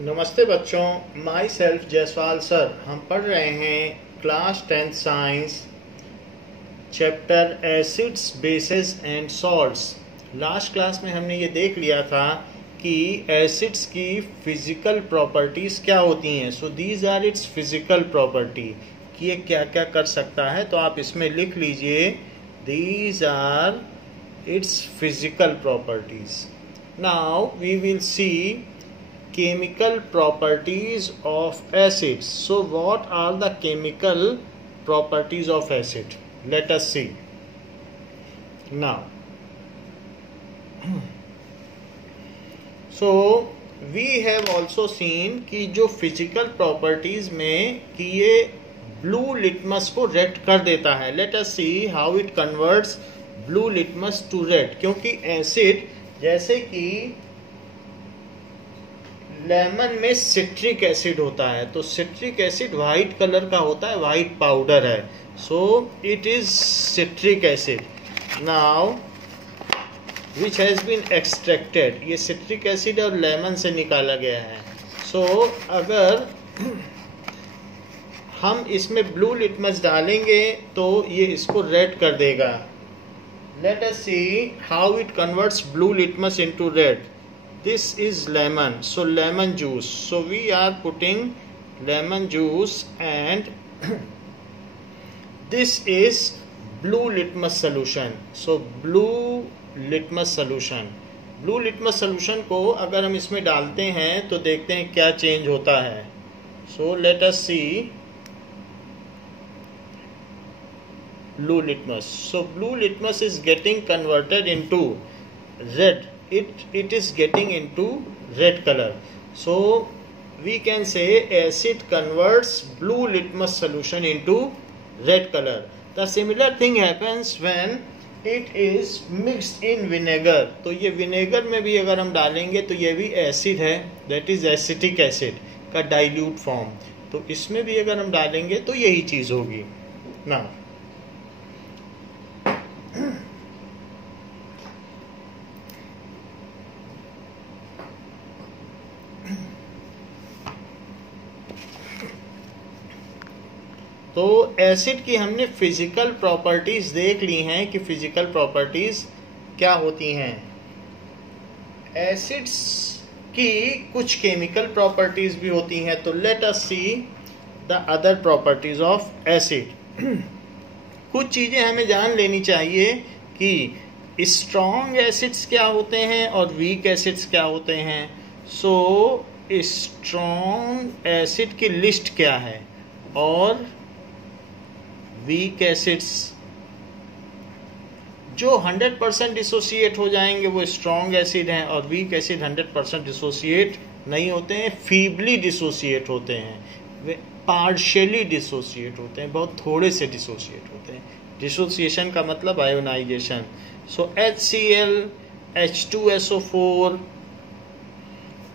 नमस्ते बच्चों, my self Jaiswal sir. हम पढ़ रहे हैं class 10th science chapter acids bases and salts. Last class में हमने ये देख लिया था कि एसिड्स की फिजिकल प्रॉपर्टीज़ क्या होती हैं। So these are its physical property कि ये क्या क्या कर सकता है। तो आप इसमें लिख लीजिए these are its physical properties. Now we will see chemical properties of acids. So what are the chemical properties of acid? Let us see. Now so we have also seen कि जो physical properties में कि ये blue litmus को red कर देता है. Let us see how it converts blue litmus to red. क्योंकि acid जैसे कि लेमन में सिट्रिक एसिड होता है, तो सिट्रिक एसिड वाइट कलर का होता है, वाइट पाउडर है। So it is citric acid now which has been extracted. ये सिट्रिक एसिड और लेमन से निकाला गया है। सो अगर हम इसमें ब्लू लिटमस डालेंगे तो ये इसको रेड कर देगा। Let us see how it converts blue litmus into red. This is lemon, so lemon juice. So we are putting lemon juice and this is blue litmus solution. So blue litmus solution. Blue litmus solution को अगर हम इसमें डालते हैं तो देखते हैं क्या चेंज होता है। So let us see blue litmus. So blue litmus is getting converted into red. It is getting into red color. So we can say acid converts blue litmus solution into red color. The similar thing happens when it is mixed in vinegar. तो ये vinegar में भी अगर हम डालेंगे तो ये भी एसिड है, that is acetic acid का dilute form। तो इसमें भी अगर हम डालेंगे तो यही चीज होगी ना। तो एसिड की हमने फिजिकल प्रॉपर्टीज देख ली हैं कि फिजिकल प्रॉपर्टीज क्या होती हैं। एसिड्स की कुछ केमिकल प्रॉपर्टीज भी होती हैं। तो let us see the other properties of acid. कुछ चीजें हमें जान लेनी चाहिए कि स्ट्रॉन्ग एसिड्स क्या होते हैं और वीक एसिड्स क्या होते हैं। सो स्ट्रॉन्ग एसिड की लिस्ट क्या है और वीक एसिड्स जो 100% डिसोसिएट हो जाएंगे वो स्ट्रॉन्ग एसिड हैं, और वीक एसिड 100% डिसोसिएट नहीं होते हैं, फीबली डिसोसिएट होते हैं, वे पार्शियली डिसोसिएट होते हैं, बहुत थोड़े से डिसोसिएट होते हैं। डिसोसिएशन का मतलब आयोनाइजेशन। सो HCl, H2SO4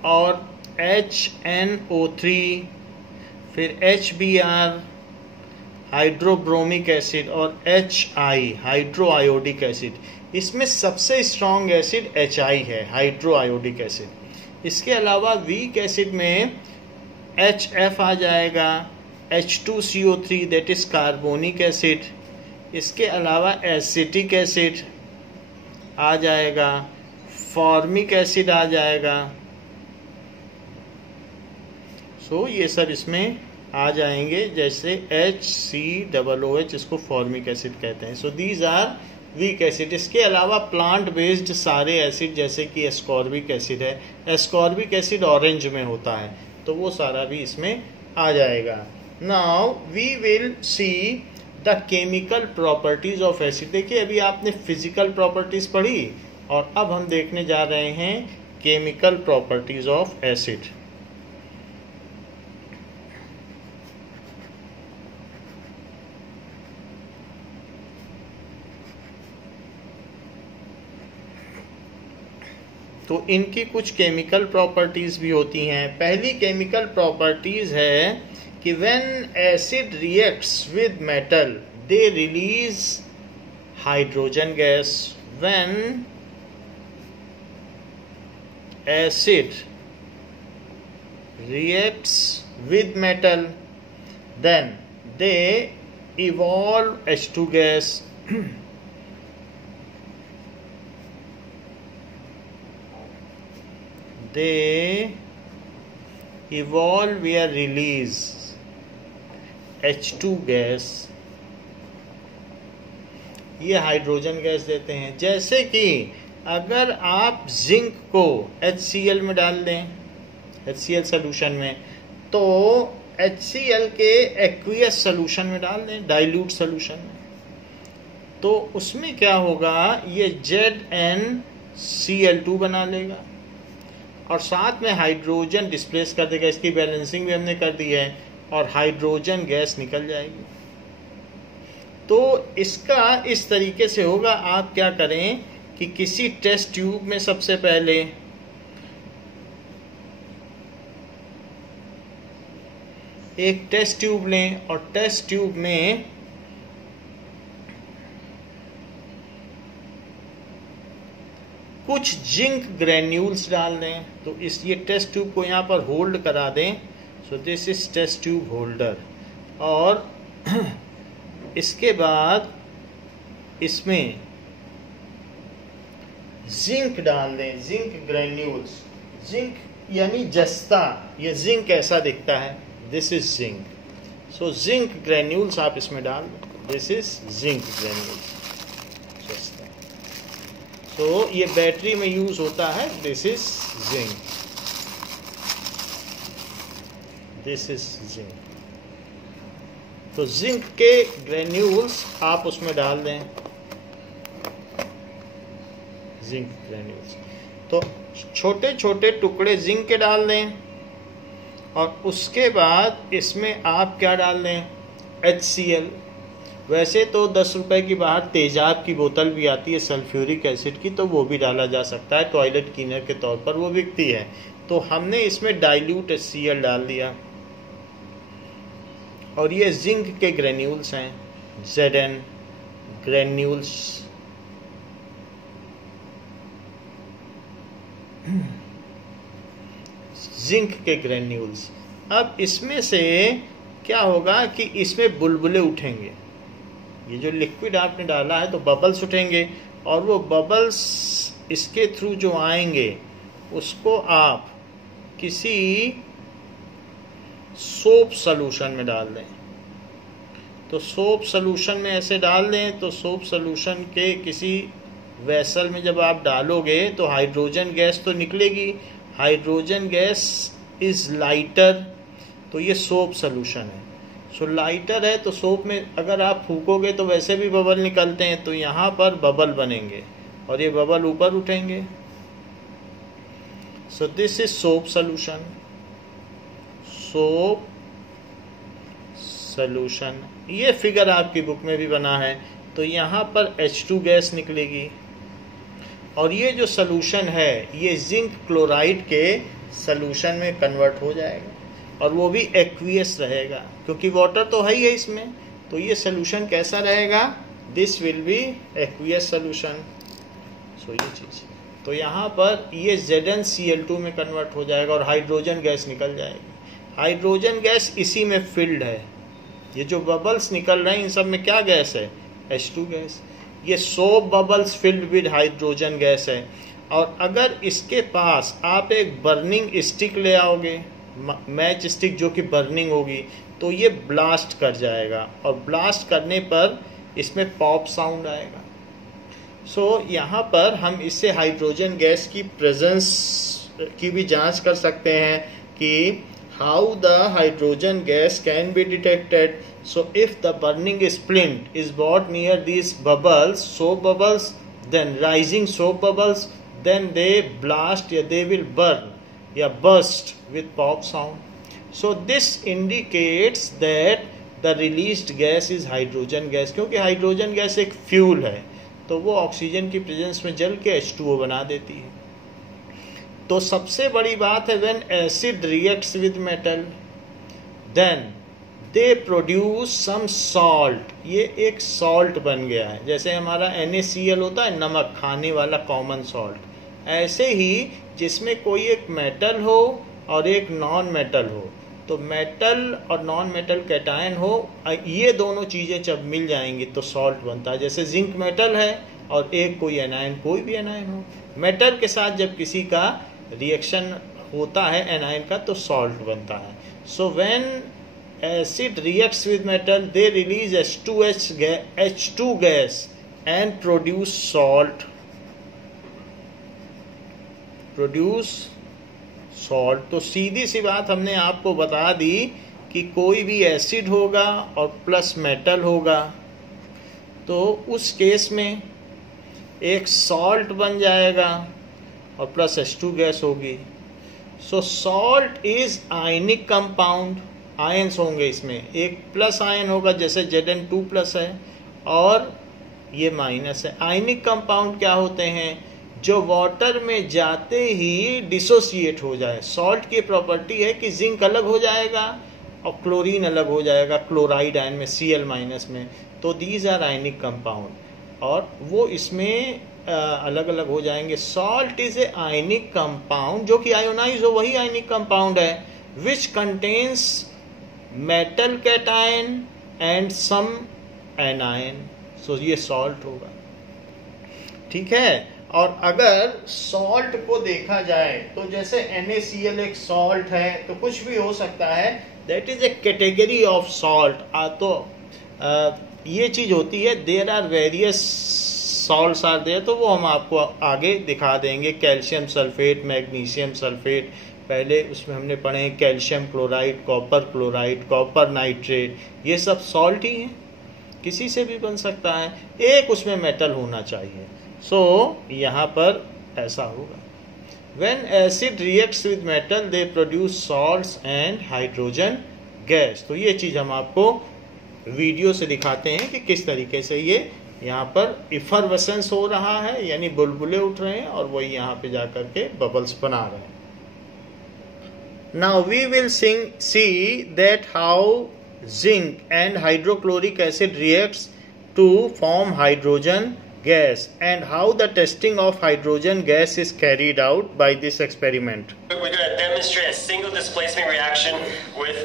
और HNO3, फिर HBr हाइड्रोब्रोमिक एसिड और HI हाइड्रो आयोडिक एसिड। इसमें सबसे स्ट्रॉन्ग एसिड HI है, हाइड्रो आयोडिक एसिड। इसके अलावा वीक एसिड में HF आ जाएगा, H2CO3 that is carbonic acid. इसके अलावा एसिटिक एसिड आ जाएगा, फॉर्मिक एसिड आ जाएगा। सो ये सब इसमें आ जाएंगे, जैसे HCOOH इसको फॉर्मिक एसिड कहते हैं। So these are weak acid. इसके अलावा प्लांट बेस्ड सारे एसिड जैसे कि एस्कॉर्बिक एसिड है, एस्कॉर्बिक एसिड ऑरेंज में होता है, तो वो सारा भी इसमें आ जाएगा। Now we will see the chemical properties of acid. देखिए अभी आपने फिजिकल प्रॉपर्टीज पढ़ी और अब हम देखने जा रहे हैं केमिकल प्रॉपर्टीज ऑफ एसिड। तो इनकी कुछ केमिकल प्रॉपर्टीज भी होती हैं। पहली केमिकल प्रॉपर्टीज है कि when acid reacts with metal they release hydrogen gas. When acid reacts with metal, then they evolve H2 gas. They evolve via release H2 gas, ये हाइड्रोजन गैस देते हैं। जैसे कि अगर आप जिंक को HCl में डाल दें, HCl सोल्यूशन में, तो HCl के एक्वियस सोल्यूशन में डाल दें, डाइल्यूट सोल्यूशन में, तो उसमें क्या होगा, ये ZnCl2 बना लेगा और साथ में हाइड्रोजन डिस्प्लेस कर देगा। इसकी बैलेंसिंग भी हमने कर दी है और हाइड्रोजन गैस निकल जाएगी। तो इसका इस तरीके से होगा। आप क्या करें कि किसी टेस्ट ट्यूब में सबसे पहले एक टेस्ट ट्यूब लें और टेस्ट ट्यूब में कुछ जिंक ग्रेन्यूल्स डाल दें। तो इस ये टेस्ट ट्यूब को यहाँ पर होल्ड करा दें। So this is test tube holder. और इसके बाद इसमें जिंक डाल दें, जिंक ग्रेन्यूल्स। जिंक यानी जस्ता, ये जिंक ऐसा दिखता है, this is zinc. So zinc granules आप इसमें डाल दें, दिस इज जिंक ग्रेन्यूल्स जस्ता। तो ये बैटरी में यूज होता है, this is zinc, this is zinc. तो जिंक के ग्रेन्यूल्स आप उसमें डाल दें, जिंक ग्रेन्यूल्स। तो छोटे छोटे टुकड़े जिंक के डाल दें और उसके बाद इसमें आप क्या डाल दें, HCl। वैसे तो 10 रुपए की बाहर तेजाब की बोतल भी आती है सल्फ्यूरिक एसिड की, तो वो भी डाला जा सकता है, टॉयलेट क्लीनर के तौर पर वो बिकती है। तो हमने इसमें डाइल्यूट HCl डाल दिया और ये जिंक के ग्रेन्यूल्स हैं, Zn ग्रेन्यूल्स। जिंक के ग्रेन्यूल्स। अब इसमें से क्या होगा कि इसमें बुलबुले उठेंगे। ये जो लिक्विड आपने डाला है तो बबल्स उठेंगे और वो बबल्स इसके थ्रू जो आएंगे उसको आप किसी सोप सॉल्यूशन में डाल दें। तो सोप सॉल्यूशन में ऐसे डाल दें तो सोप सॉल्यूशन के किसी वेसल में जब आप डालोगे तो हाइड्रोजन गैस तो निकलेगी। हाइड्रोजन गैस इज लाइटर, तो ये सोप सॉल्यूशन है। सो लाइटर है तो सोप में अगर आप फूकोगे तो वैसे भी बबल निकलते हैं, तो यहाँ पर बबल बनेंगे और ये बबल ऊपर उठेंगे। सो this is soap solution, soap solution. ये फिगर आपकी बुक में भी बना है। तो यहाँ पर H2 गैस निकलेगी और ये जो सॉल्यूशन है ये जिंक क्लोराइड के सॉल्यूशन में कन्वर्ट हो जाएगा और वो भी एक्वियस रहेगा क्योंकि वाटर तो है ही है इसमें। तो ये सॉल्यूशन कैसा रहेगा, this will be aqueous solution. So ये चीज, तो यहाँ पर ये ZnCl2 में कन्वर्ट हो जाएगा और हाइड्रोजन गैस निकल जाएगी। हाइड्रोजन गैस इसी में फिल्ड है। ये जो बबल्स निकल रहे हैं इन सब में क्या गैस है, H2 गैस। ये soap bubbles filled with hydrogen gas है। और अगर इसके पास आप एक बर्निंग स्टिक ले आओगे, मैच स्टिक जो कि बर्निंग होगी, तो ये ब्लास्ट कर जाएगा और ब्लास्ट करने पर इसमें पॉप साउंड आएगा। सो यहाँ पर हम इससे हाइड्रोजन गैस की प्रेजेंस की भी जांच कर सकते हैं कि how the hydrogen gas can be detected. So if the burning splint is brought near these bubbles, soap bubbles, then rising soap bubbles, then they blast, yeah, they will burn, yeah, burst with pop sound. So this indicates that the released gas is hydrogen gas, क्योंकि hydrogen gas एक fuel है तो वो oxygen की presence में जल के H2O बना देती है। तो सबसे बड़ी बात है when acid reacts with metal then they produce some salt. ये एक सॉल्ट बन गया है, जैसे हमारा NaCl होता है नमक, खाने वाला कॉमन सॉल्ट। ऐसे ही जिसमें कोई एक मेटल हो और एक नॉन मेटल हो, तो मेटल और नॉन मेटल कैटायन हो, ये दोनों चीज़ें जब मिल जाएंगी तो सॉल्ट बनता है। जैसे जिंक मेटल है और एक कोई एनायन, कोई भी एनायन हो, मेटल के साथ जब किसी का रिएक्शन होता है एनायन का तो सॉल्ट बनता है। So when acid reacts with metal they release H2 gas and produce salt. तो सीधी सी बात हमने आपको बता दी कि कोई भी एसिड होगा और प्लस मेटल होगा तो उस केस में एक सॉल्ट बन जाएगा और प्लस H2 गैस होगी। सो salt is ionic compound, ions होंगे इसमें, एक प्लस आयन होगा जैसे Zn2+ है और ये माइनस है। आयनिक कंपाउंड क्या होते हैं? जो वाटर में जाते ही डिसोसिएट हो जाए। सॉल्ट की प्रॉपर्टी है कि जिंक अलग हो जाएगा और क्लोरीन अलग हो जाएगा क्लोराइड आयन में, Cl- में, तो दीज आर आयनिक कंपाउंड और वो इसमें अलग अलग हो जाएंगे। Salt is a ionic compound, जो कि आयोनाइज हो वही आयनिक कंपाउंड है, which contains metal cation and some anion. So ये सॉल्ट होगा, ठीक है। और अगर सॉल्ट को देखा जाए तो जैसे NaCl एक सॉल्ट है, तो कुछ भी हो सकता है, that is a category of salt. तो ये चीज होती है, there are various salts are there, तो वो हम आपको आगे दिखा देंगे। कैल्शियम सल्फेट, मैग्नीशियम सल्फेट, पहले उसमें हमने पढ़े हैं calcium chloride, copper chloride, copper nitrate, ये सब सॉल्ट ही हैं, किसी से भी बन सकता है, एक उसमें मेटल होना चाहिए। सो यहाँ पर ऐसा होगा। When acid reacts with metal, they produce salts and hydrogen gas। तो ये चीज हम आपको वीडियो से दिखाते हैं कि किस तरीके से ये यहाँ पर इफरवेसेंस हो रहा है, यानी बुलबुले उठ रहे हैं और वही यहाँ पे जाकर के बबल्स बना रहे हैं। Now we will see that how zinc and hydrochloric acid reacts to form hydrogen gas and how the testing of hydrogen gas is carried out by this experiment. We're going to demonstrate a single displacement reaction with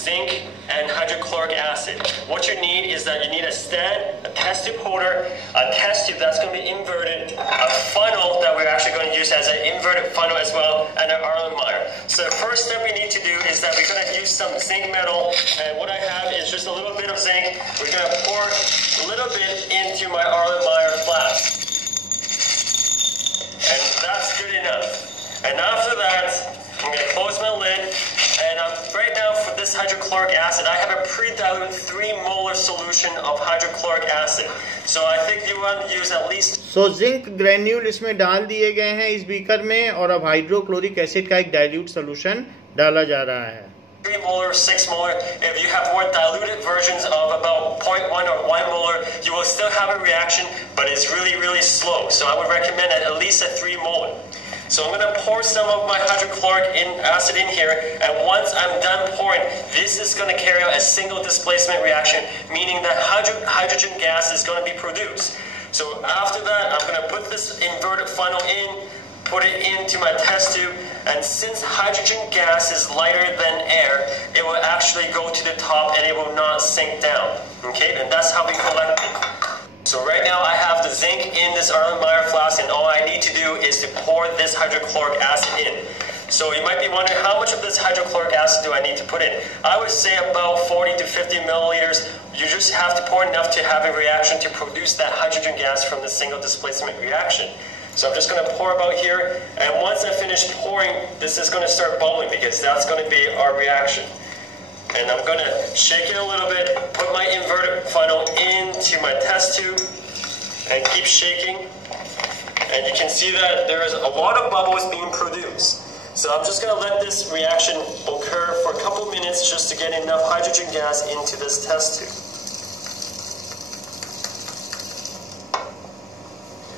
zinc and hydrochloric acid. What you need is that you need a stand, a test tube holder, a test tube that's going to be inverted, a funnel that we're actually going to use as an inverted funnel as well, and an Erlenmeyer. So the first step we need to do is that we're going to use some zinc metal, and what I have is just a little bit of zinc. We're going to pour a little bit into my Erlenmeyer flask. And that's good enough. And after that, I'm going to close my lid. And right now for this hydrochloric acid, I have a pre-diluted 3 molar solution of hydrochloric acid. So I think you want to use at least... So zinc granule इसमें डाल दिए गए हैं इस beaker में और अब hydrochloric acid का एक डाइल्यूट सोल्यूशन डाला जा रहा है। 3 molar, 6 molar. If you have more diluted versions of about 0.1 or 1 molar, you will still have a reaction, but it's really, really slow. So I would recommend at least a 3 molar. So I'm going to pour some of my hydrochloric acid in here, and once I'm done pouring, this is going to carry out a single displacement reaction, meaning that hydrogen gas is going to be produced. So after that, I'm going to put this inverted funnel in, put it into my test tube, and since hydrogen gas is lighter than air, it will actually go to the top and it will not sink down. Okay, and that's how we collect it. So right now I have the zinc in this Erlenmeyer flask, and all I need to do is to pour this hydrochloric acid in. So you might be wondering, how much of this hydrochloric acid do I need to put in? I would say about 40 to 50 milliliters. You just have to pour enough to have a reaction to produce that hydrogen gas from the single displacement reaction. So I'm just going to pour about here, and once I finish pouring, this is going to start bubbling because that's going to be our reaction. And I'm going to shake it a little bit, put my inverted funnel into my test tube, and keep shaking. And you can see that there is a lot of bubbles being produced. So I'm just going to let this reaction occur for a couple minutes just to get enough hydrogen gas into this test tube.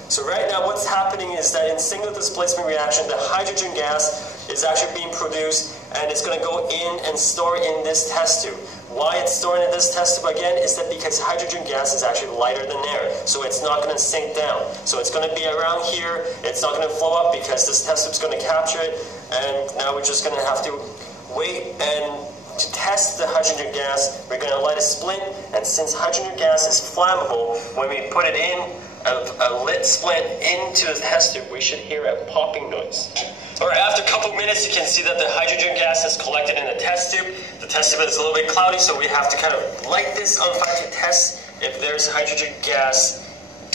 So right now what's happening is that in single displacement reaction, the hydrogen gas is actually being produced, and it's going to go in and store in this test tube. Why it's storing in this test tube again is that because hydrogen gas is actually lighter than air, so it's not going to sink down. So it's going to be around here, it's not going to flow up because this test tube is going to capture it, and now we're just going to have to wait. And to test the hydrogen gas, we're going to light a splint, and since hydrogen gas is flammable, when we put it in a lit splint into the test tube, we should hear a popping noise. Alright, after a couple minutes, you can see that the hydrogen gas is collected in the test tube. The test tube is a little bit cloudy, so we have to kind of light this on fire to test if there's hydrogen gas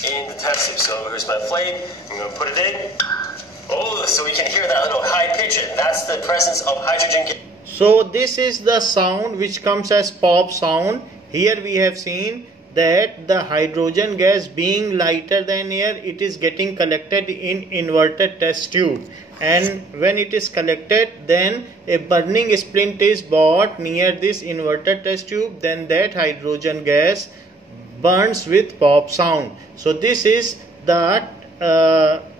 in the test tube. So here's my flame. I'm going to put it in. Oh, so we can hear that little high pitch. That's the presence of hydrogen gas. So this is the sound which comes as pop sound. Here we have seen that the hydrogen gas being lighter than air, it is getting collected in inverted test tube, and when it is collected, then a burning splint is brought near this inverted test tube, then that hydrogen gas burns with pop sound. So this is the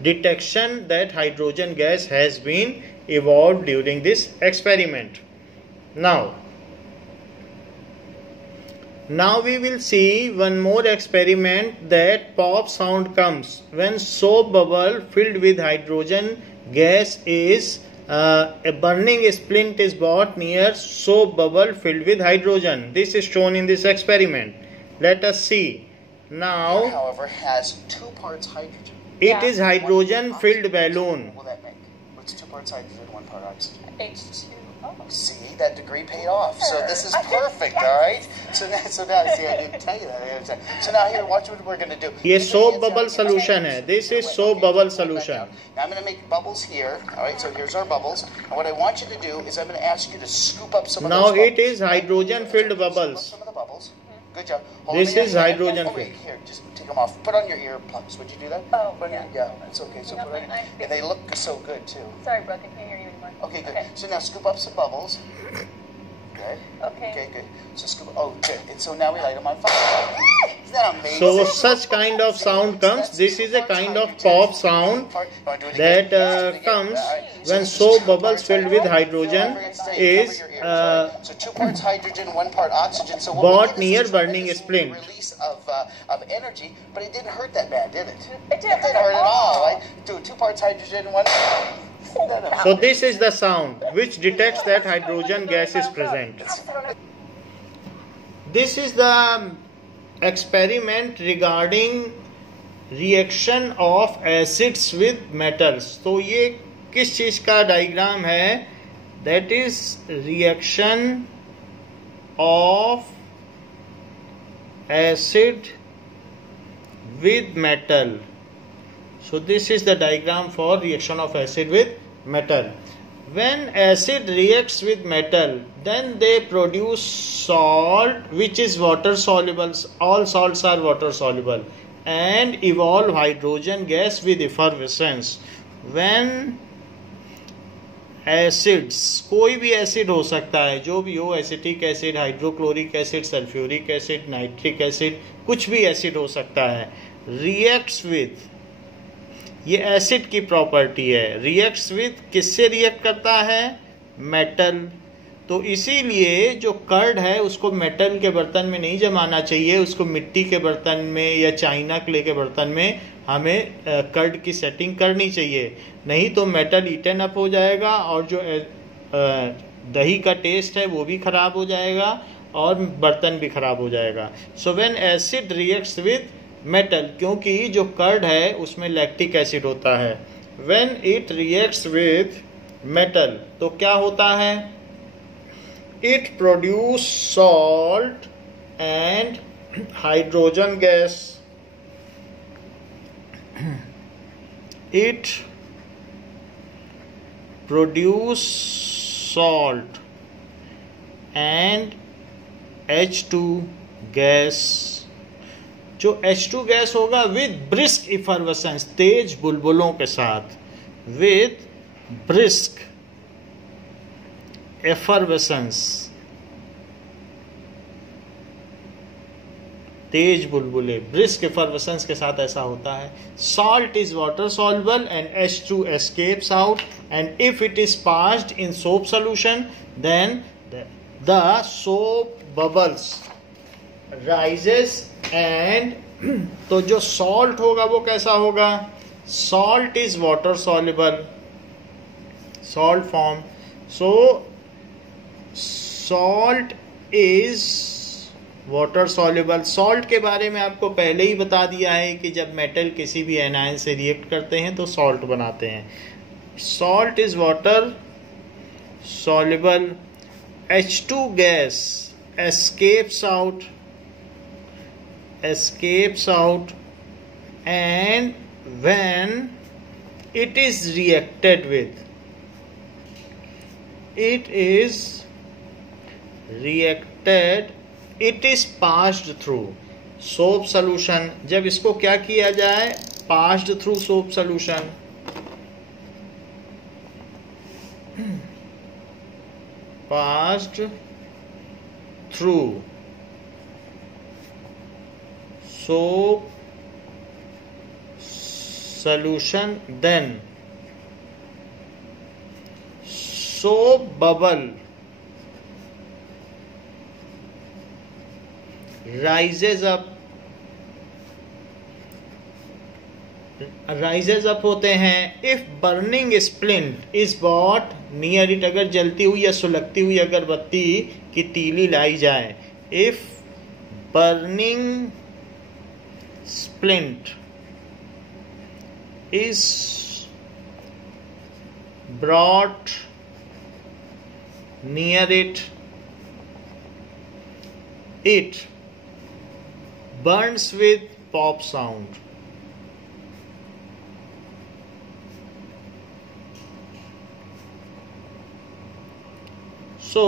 detection that hydrogen gas has been evolved during this experiment. Now we will see one more experiment that pop sound comes when soap bubble filled with hydrogen gas is a burning splint is brought near soap bubble filled with hydrogen. This is shown in this experiment. Let us see. Now, however, has 2 parts hydrogen. It is hydrogen filled balloon. What will that make? What's 2 parts hydrogen, 1 part oxygen? H2O. See, that degree paid off. So this is perfect, all right? So now, see, I didn't tell you that. So now here, watch what we're going to do. This soap bubble solution hai. This is soap bubble solution. Now I'm going to make bubbles here. All right, so here's our bubbles. And what I want you to do is I'm going to ask you to scoop up some of those bubbles. Now it is hydrogen filled bubbles. Some of the bubbles. Good job. This is hydrogen filled. Here, just take them off. Put on your earplugs. Would you do that? Oh, yeah. It's okay. So put on. And they look so good too. Sorry, Brooke, I can't hear you anymore. Okay, good. Okay. So now scoop up some bubbles. Okay. Okay, good. So scoop. Oh, good. And so now we light them on fire. Isn't that amazing? So such kind of sound comes. This is a kind of pop sound that comes when soap bubbles filled with hydrogen is so 2 parts hydrogen, 1 part oxygen. So brought near burning splint. Release of energy, but it didn't hurt that bad, did it? It didn't hurt at all. Right? 2 parts hydrogen, 1. So this is the sound which detects that hydrogen gas is present. This is the experiment regarding reaction of acids with metals. तो ये किस चीज का diagram है? That is reaction of acid with metal. So this is the diagram for reaction of acid with metal. When acid reacts with metal, then they produce salt which is water soluble. All salts are water soluble and evolve hydrogen gas with effervescence. When acids, कोई भी acid हो सकता है, जो भी हो, acetic acid, hydrochloric acid, sulphuric acid, nitric acid, कुछ भी एसिड हो सकता है, रिएक्ट्स विद, ये एसिड की प्रॉपर्टी है, रिएक्ट्स विद, किससे रिएक्ट करता है? मेटल। तो इसीलिए जो कर्ड है उसको मेटल के बर्तन में नहीं जमाना चाहिए, उसको मिट्टी के बर्तन में या चाइना क्ले के बर्तन में हमें कर्ड की सेटिंग करनी चाहिए, नहीं तो मेटल ईटन अप हो जाएगा और जो दही का टेस्ट है वो भी खराब हो जाएगा और बर्तन भी खराब हो जाएगा। सो when acid reacts with metal, क्योंकि जो कर्ड है उसमें लैक्टिक एसिड होता है, when it reacts with metal तो क्या होता है? It produce salt and hydrogen gas. It produce salt and H2 gas। जो H2 गैस होगा with brisk effervescence, तेज बुलबुलों के साथ, with brisk effervescence, तेज बुलबुले, ब्रिस्क एफर्वेसेंस के साथ ऐसा होता है. Salt is water soluble and H2 escapes out, and if it is passed in soap solution, then the soap bubbles rises and तो जो salt होगा वो कैसा होगा? Salt is water soluble, salt form. So salt is water soluble. Salt के बारे में आपको पहले ही बता दिया है कि जब मेटल किसी भी एनायन से रिएक्ट करते हैं तो सॉल्ट बनाते हैं. Salt is water soluble. H2 gas escapes out and when it is reacted with, it is passed through soap solution. जब इसको क्या किया जाए? passed through soap solution. passed through soap solution, then soap bubble rises up होते हैं. If burning splint is bought near it, अगर जलती हुई या सुलगती हुई अगरबत्ती की तीली लाई जाए. If burning splint is brought near it, it burns with pop sound. So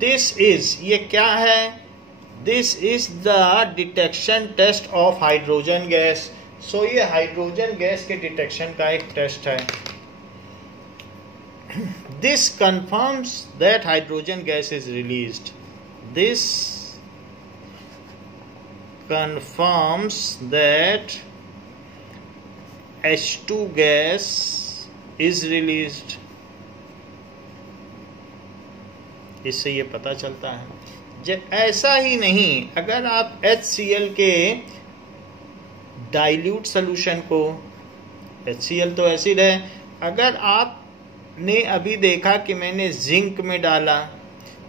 this is, ये क्या है? This is the detection test of hydrogen gas. So ये हाइड्रोजन गैस के डिटेक्शन का एक टेस्ट है. This confirms that hydrogen gas is released. This confirms that H2 gas is released. इससे ये पता चलता है. ऐसा ही नहीं, अगर आप HCl के डाइल्यूट सोल्यूशन को, HCl तो एसिड है, अगर आपने अभी देखा कि मैंने जिंक में डाला,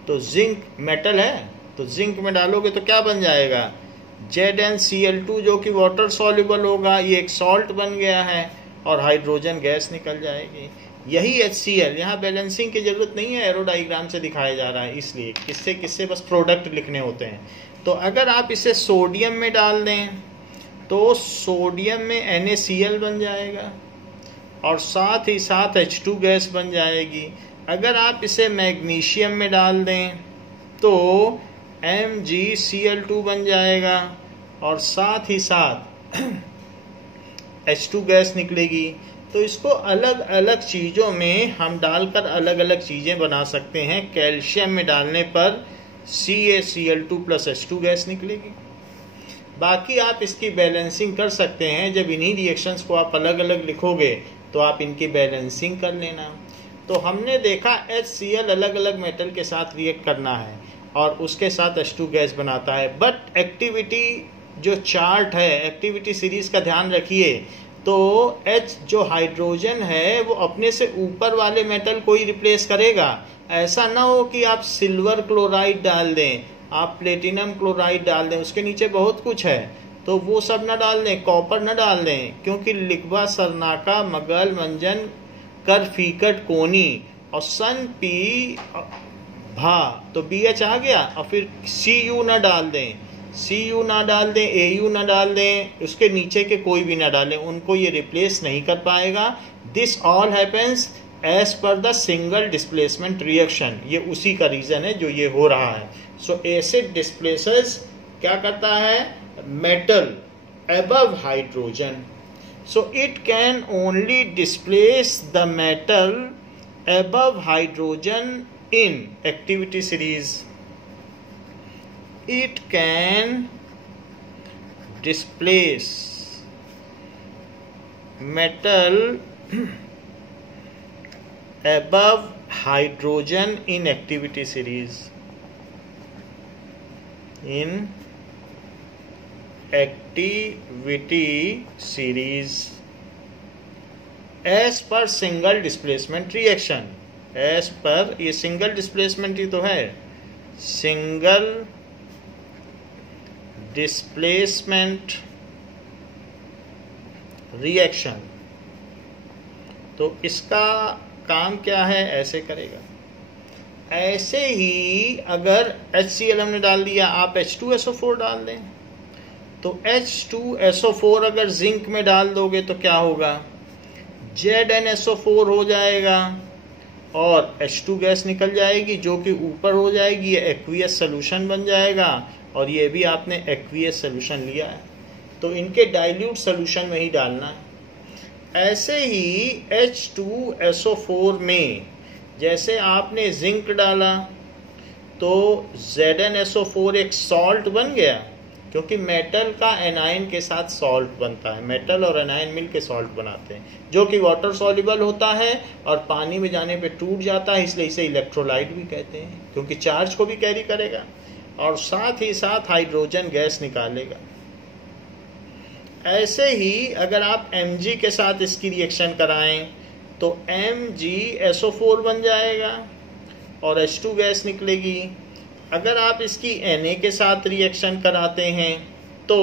तो जिंक मेटल है, तो जिंक में डालोगे तो क्या बन जाएगा? ZnCl2 जो कि वाटर सॉल्युबल होगा, ये एक सॉल्ट बन गया है और हाइड्रोजन गैस निकल जाएगी. यही HCl, यहाँ बैलेंसिंग की जरूरत नहीं है, एरो डायग्राम से दिखाया जा रहा है, इसलिए किससे बस प्रोडक्ट लिखने होते हैं. तो अगर आप इसे सोडियम में डाल दें तो सोडियम में NaCl बन जाएगा और साथ ही साथ H2 गैस बन जाएगी. अगर आप इसे मैग्नीशियम में डाल दें तो MgCl2 बन जाएगा और साथ ही साथ H2 गैस निकलेगी. तो इसको अलग अलग चीज़ों में हम डालकर अलग अलग चीज़ें बना सकते हैं. कैल्शियम में डालने पर CaCl2 प्लस H2 गैस निकलेगी. बाकी आप इसकी बैलेंसिंग कर सकते हैं. जब इन्हीं रिएक्शंस को आप अलग अलग लिखोगे तो आप इनकी बैलेंसिंग कर लेना. तो हमने देखा HCl अलग अलग मेटल के साथ रिएक्ट करना है और उसके साथ H2 गैस बनाता है. बट एक्टिविटी जो चार्ट है, एक्टिविटी सीरीज का ध्यान रखिए. तो H जो हाइड्रोजन है वो अपने से ऊपर वाले मेटल को ही रिप्लेस करेगा. ऐसा ना हो कि आप सिल्वर क्लोराइड डाल दें, आप प्लेटिनम क्लोराइड डाल दें, उसके नीचे बहुत कुछ है, तो वो सब ना डाल दें. कॉपर ना डाल दें, क्योंकि लिखवा, सरनाका, मगल, मंजन, कर, फीकट, कोनी और सन, पी, भा, तो BH आ गया. और फिर Cu ना डाल दें, Cu ना डाल दें, Au ना डाल दें, उसके नीचे के कोई भी ना डालें, उनको ये रिप्लेस नहीं कर पाएगा. This all happens as per the single displacement reaction. ये उसी का रीजन है जो ये हो रहा है. सो एसिड डिस्प्लेसेस क्या करता है? Metal above hydrogen. So it can only displace the metal above hydrogen in activity series. It can displace metal above hydrogen in activity series. In activity series as per single displacement reaction. As per, ये single displacement ही तो है, single displacement reaction. तो इसका काम क्या है, ऐसे करेगा। ऐसे ही अगर HCl हमने डाल दिया, आप H2SO4 डाल दें, तो H2SO4 अगर जिंक में डाल दोगे तो क्या होगा, ZnSO4 हो जाएगा और H2 गैस निकल जाएगी जो कि ऊपर हो जाएगी, ये एक्वियस सोल्यूशन बन जाएगा और ये भी आपने एक्वियस सोल्यूशन लिया है, तो इनके डाइल्यूट सोल्यूशन में ही डालना है। ऐसे ही H2SO4 में जैसे आपने जिंक डाला तो ZnSO4 एक सॉल्ट बन गया, क्योंकि मेटल का एनायन के साथ सॉल्ट बनता है, मेटल और एनायन मिल के सॉल्ट बनाते हैं, जो कि वाटर सॉल्युबल होता है और पानी में जाने पे टूट जाता है, इसलिए इसे इलेक्ट्रोलाइट भी कहते हैं, क्योंकि चार्ज को भी कैरी करेगा और साथ ही साथ हाइड्रोजन गैस निकालेगा। ऐसे ही अगर आप Mg के साथ इसकी रिएक्शन कराएं तो MgSO4 बन जाएगा और H2 गैस निकलेगी। अगर आप इसकी Na के साथ रिएक्शन कराते हैं तो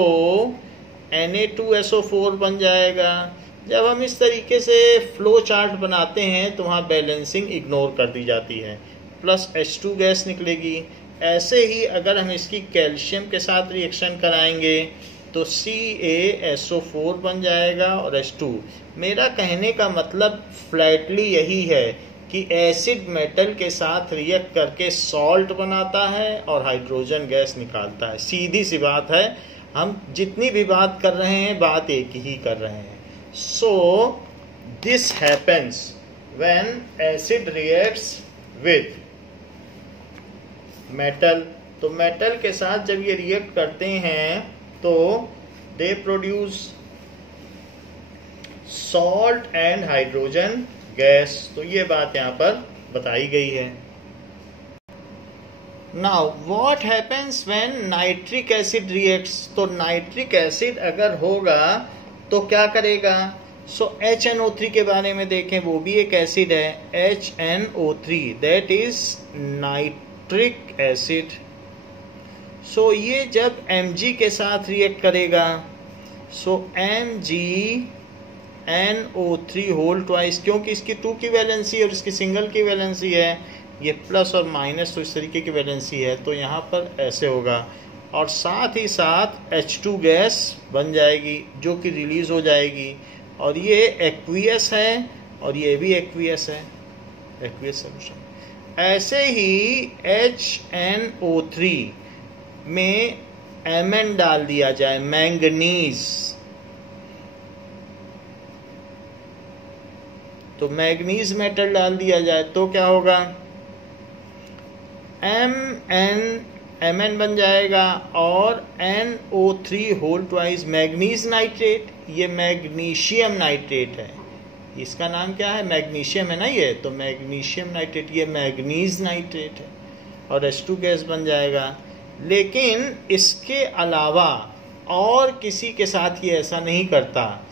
Na2SO4 बन जाएगा। जब हम इस तरीके से फ्लो चार्ट बनाते हैं तो वहाँ बैलेंसिंग इग्नोर कर दी जाती है, प्लस H2 गैस निकलेगी। ऐसे ही अगर हम इसकी कैल्शियम के साथ रिएक्शन कराएंगे तो CaSO4 बन जाएगा और H2। मेरा कहने का मतलब फ्लैटली यही है कि एसिड मेटल के साथ रिएक्ट करके सॉल्ट बनाता है और हाइड्रोजन गैस निकालता है। सीधी सी बात है, हम जितनी भी बात कर रहे हैं बात एक ही कर रहे हैं। So this happens when acid reacts with metal. तो मेटल के साथ जब ये रिएक्ट करते हैं तो they produce salt and hydrogen gas. तो ये बात यहाँ पर बताई गई है। Now what happens when nitric acid reacts. तो नाइट्रिक एसिड अगर होगा तो क्या करेगा। सो HNO3 के बारे में देखें, वो भी एक एसिड है, HNO3, that is nitric acid. So ये जब Mg के साथ रिएक्ट करेगा, सो MgNO3 होल ट्वाइस, क्योंकि इसकी 2 की वैलेंसी और इसकी सिंगल की वैलेंसी है, ये प्लस और माइनस तो इस तरीके की वैलेंसी है, तो यहाँ पर ऐसे होगा और साथ ही साथ H2 गैस बन जाएगी जो कि रिलीज हो जाएगी। और ये एक्वियस है और ये भी एक्वियस है, एक्वियस सॉल्यूशन। ऐसे ही HNO3 में Mn डाल दिया जाए, मैंगनीज, तो मैंगनीज मेटल डाल दिया जाए तो क्या होगा, Mn बन जाएगा और NO3 whole twice manganese nitrate. ये मैग्नीशियम नाइट्रेट है, इसका नाम क्या है, मैग्नीशियम है ना ये, तो मैग्नीशियम नाइट्रेट, ये मैग्नीज नाइट्रेट है और H2 गैस बन जाएगा। लेकिन इसके अलावा और किसी के साथ ये ऐसा नहीं करता।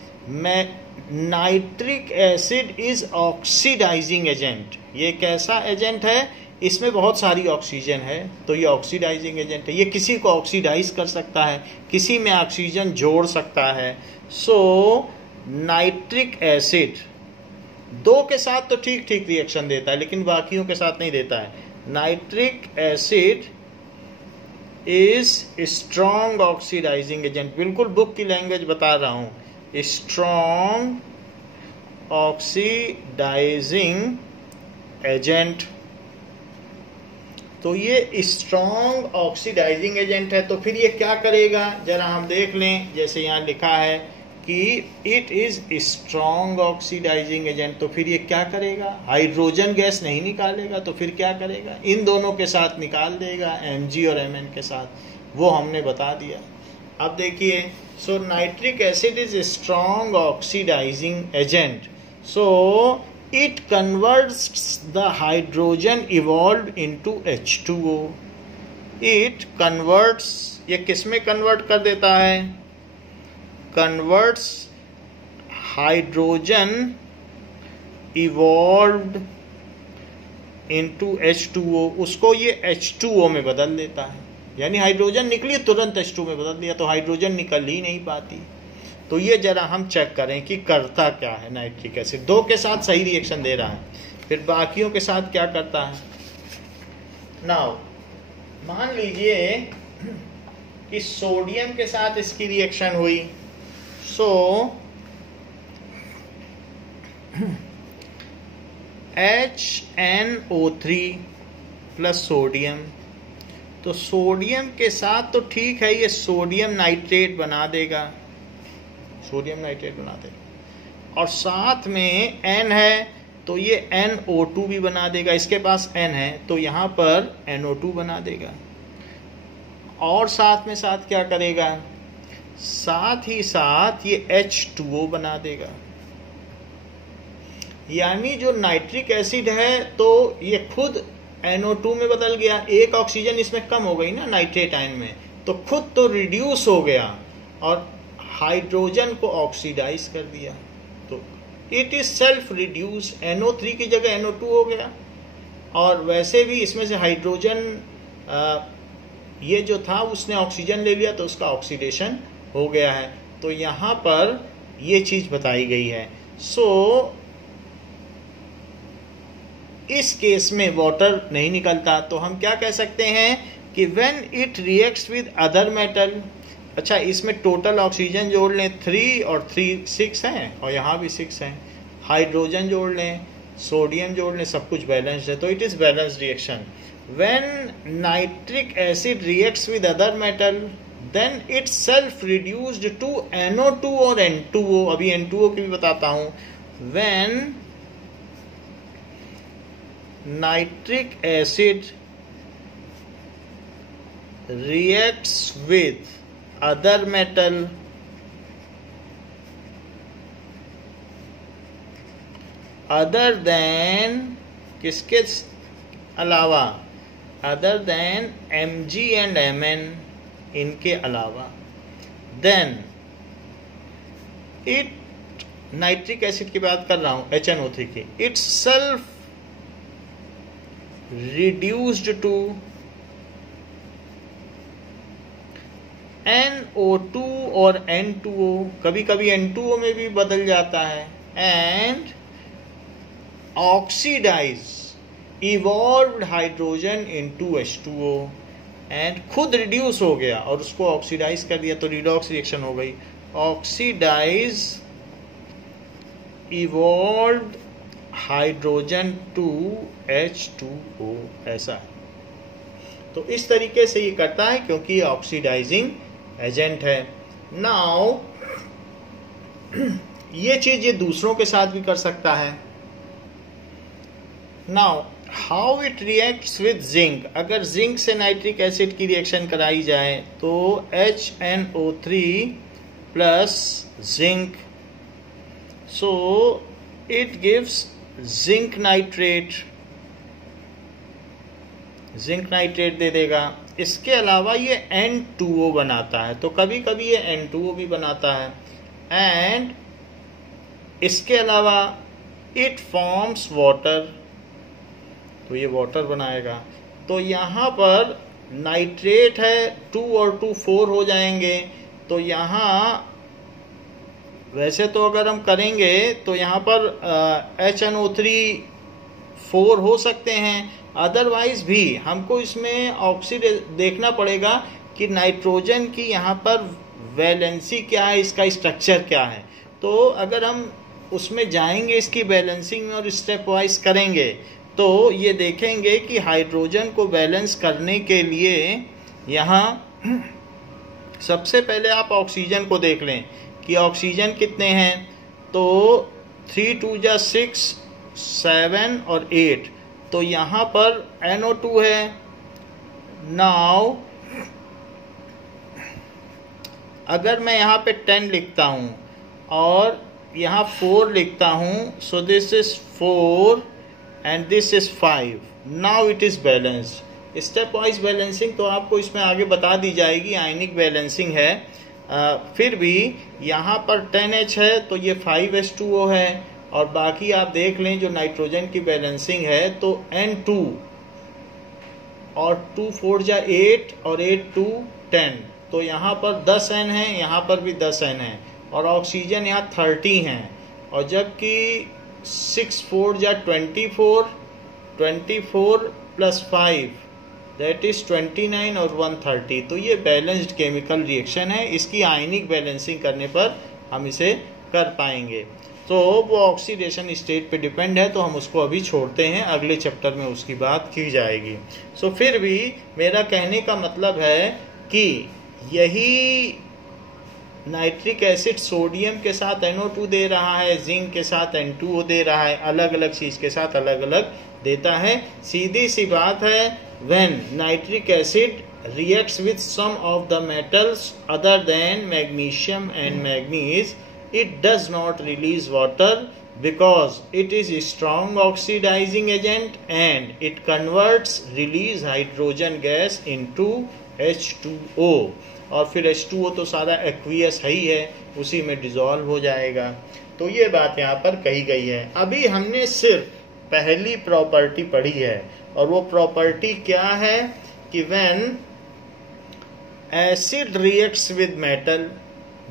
Nitric acid is oxidising agent. ये कैसा एजेंट है, इसमें बहुत सारी ऑक्सीजन है तो ये ऑक्सीडाइजिंग एजेंट है। ये किसी को ऑक्सीडाइज कर सकता है, किसी में ऑक्सीजन जोड़ सकता है। सो नाइट्रिक एसिड 2 के साथ तो ठीक ठीक रिएक्शन देता है लेकिन बाकियों के साथ नहीं देता है। Nitric acid is strong oxidising agent, बिल्कुल बुक की लैंग्वेज बता रहा हूं, स्ट्रॉन्ग ऑक्सीडाइजिंग एजेंट। तो ये स्ट्रॉन्ग ऑक्सीडाइजिंग एजेंट है। तो फिर ये क्या करेगा, जरा हम देख लें। जैसे यहाँ लिखा है कि it is strong oxidising agent, तो फिर ये क्या करेगा, हाइड्रोजन गैस नहीं निकालेगा, तो फिर क्या करेगा, इन दोनों के साथ निकाल देगा, Mg और Mn के साथ, वो हमने बता दिया। अब देखिए, so nitric acid is strong oxidising agent, so it converts the hydrogen evolve into H2O। It converts, ये किस में कन्वर्ट कर देता है? Converts hydrogen evolved into H2O, उसको ये H2O में बदल देता है। यानी हाइड्रोजन निकली तुरंत H2 में बदल दिया, तो हाइड्रोजन निकल ही नहीं पाती। तो ये जरा हम चेक करें कि करता क्या है नाइट्रिक एसिड। 2 के साथ सही रिएक्शन दे रहा है, फिर बाकियों के साथ क्या करता है। नाउ मान लीजिए कि सोडियम के साथ इसकी रिएक्शन हुई, सो HNO3 प्लस सोडियम, तो सोडियम के साथ तो ठीक है, ये सोडियम नाइट्रेट बना देगा, सोडियम नाइट्रेट बना देगा, और साथ में N है तो ये NO2 भी बना देगा। इसके पास N है तो यहाँ पर NO2 बना देगा, और साथ में साथ क्या करेगा, साथ ही साथ ये H2O बना देगा। यानी जो नाइट्रिक एसिड है तो ये खुद NO2 में बदल गया, एक ऑक्सीजन इसमें कम हो गई ना नाइट्रेट आयन में, तो खुद तो रिड्यूस हो गया और हाइड्रोजन को ऑक्सीडाइज कर दिया। तो it is self reduce, NO3 की जगह NO2 हो गया, और वैसे भी इसमें से हाइड्रोजन ये जो था उसने ऑक्सीजन ले लिया तो उसका ऑक्सीडेशन हो गया है। तो यहाँ पर ये चीज बताई गई है। सो इस केस में वाटर नहीं निकलता, तो हम क्या कह सकते हैं कि when it reacts with other metal, अच्छा इसमें टोटल ऑक्सीजन जोड़ लें 3 और 3 6 हैं, और यहाँ भी 6 हैं, हाइड्रोजन जोड़ लें, सोडियम जोड़ लें, सब कुछ बैलेंस्ड है, तो it is balanced reaction. When nitric acid reacts with other metal then itself reduced to NO2 और N2O। अभी N2O की भी बताता हूं। When nitric acid reacts with other metal other than किसके अलावा, other than Mg and Mn, इनके अलावा, then it नाइट्रिक एसिड की बात कर रहा हूं HNO3 की, it's self reduced to NO2 और N2O, कभी कभी N2O में भी बदल जाता है, and oxidise evolved hydrogen into H2O, and खुद रिड्यूस हो गया और उसको ऑक्सीडाइज कर दिया, तो रिडॉक्स रिएक्शन हो गई। Oxidise evolved hydrogen to H2O, ऐसा है। तो इस तरीके से ये करता है क्योंकि ये ऑक्सीडाइजिंग एजेंट है। नाउ ये चीज ये दूसरों के साथ भी कर सकता है। Now how it reacts with zinc, अगर जिंक से नाइट्रिक एसिड की रिएक्शन कराई जाए तो HNO3 plus zinc, so it gives zinc nitrate, zinc nitrate दे देगा। इसके अलावा ये N2O बनाता है, तो कभी कभी ये N2O भी बनाता है, एंड इसके अलावा इट फॉर्म्स वाटर, तो ये वाटर बनाएगा। तो यहाँ पर नाइट्रेट है, 2 और 2 4 हो जाएंगे, तो यहाँ वैसे तो अगर हम करेंगे तो यहाँ पर HNO3 4 हो सकते हैं, अदरवाइज भी हमको इसमें ऑक्सीडेज देखना पड़ेगा कि नाइट्रोजन की यहाँ पर वैलेंसी क्या है, इसका स्ट्रक्चर क्या है। तो अगर हम उसमें जाएंगे इसकी बैलेंसिंग और स्टेप वाइज करेंगे तो ये देखेंगे कि हाइड्रोजन को बैलेंस करने के लिए यहाँ सबसे पहले आप ऑक्सीजन को देख लें कि ऑक्सीजन कितने हैं, तो 3 2 जा 6 7 और 8, तो यहाँ पर NO2 है। नाउ अगर मैं यहाँ पे 10 लिखता हूँ और यहाँ 4 लिखता हूँ, सो this is 4 and this is 5, now it is balanced. Step wise balancing तो आपको इसमें आगे बता दी जाएगी, आयनिक बैलेंसिंग है। फिर भी यहाँ पर 10H है तो ये 5H2O है, और बाकी आप देख लें जो नाइट्रोजन की बैलेंसिंग है तो N2 और 2 4 जा 8 और 8 2 10, तो यहाँ पर 10N है, यहाँ पर भी 10N है, और ऑक्सीजन यहाँ 30 हैं, और जबकि 6 4 जा 24, 24 प्लस 5 दैट इज 29 और 130। तो ये बैलेंस्ड केमिकल रिएक्शन है, इसकी आयनिक बैलेंसिंग करने पर हम इसे कर पाएंगे। तो वो ऑक्सीडेशन स्टेट पे डिपेंड है, तो हम उसको अभी छोड़ते हैं, अगले चैप्टर में उसकी बात की जाएगी। सो फिर भी मेरा कहने का मतलब है कि यही नाइट्रिक एसिड सोडियम के साथ NO2 दे रहा है, जिंक के साथ N2O दे रहा है, अलग अलग चीज के साथ अलग अलग देता है। सीधी सी बात है, when nitric acid reacts with some of the metals other than magnesium and manganese, it does not release water because it is a strong oxidizing agent and it converts release hydrogen gas into H2O, और फिर H2O तो सारा aqueous है ही है, उसी में dissolve हो जाएगा। तो ये बात यहाँ पर कही गई है। अभी हमने सिर्फ पहली प्रॉपर्टी पढ़ी है, और वो प्रॉपर्टी क्या है कि when acid reacts with metal,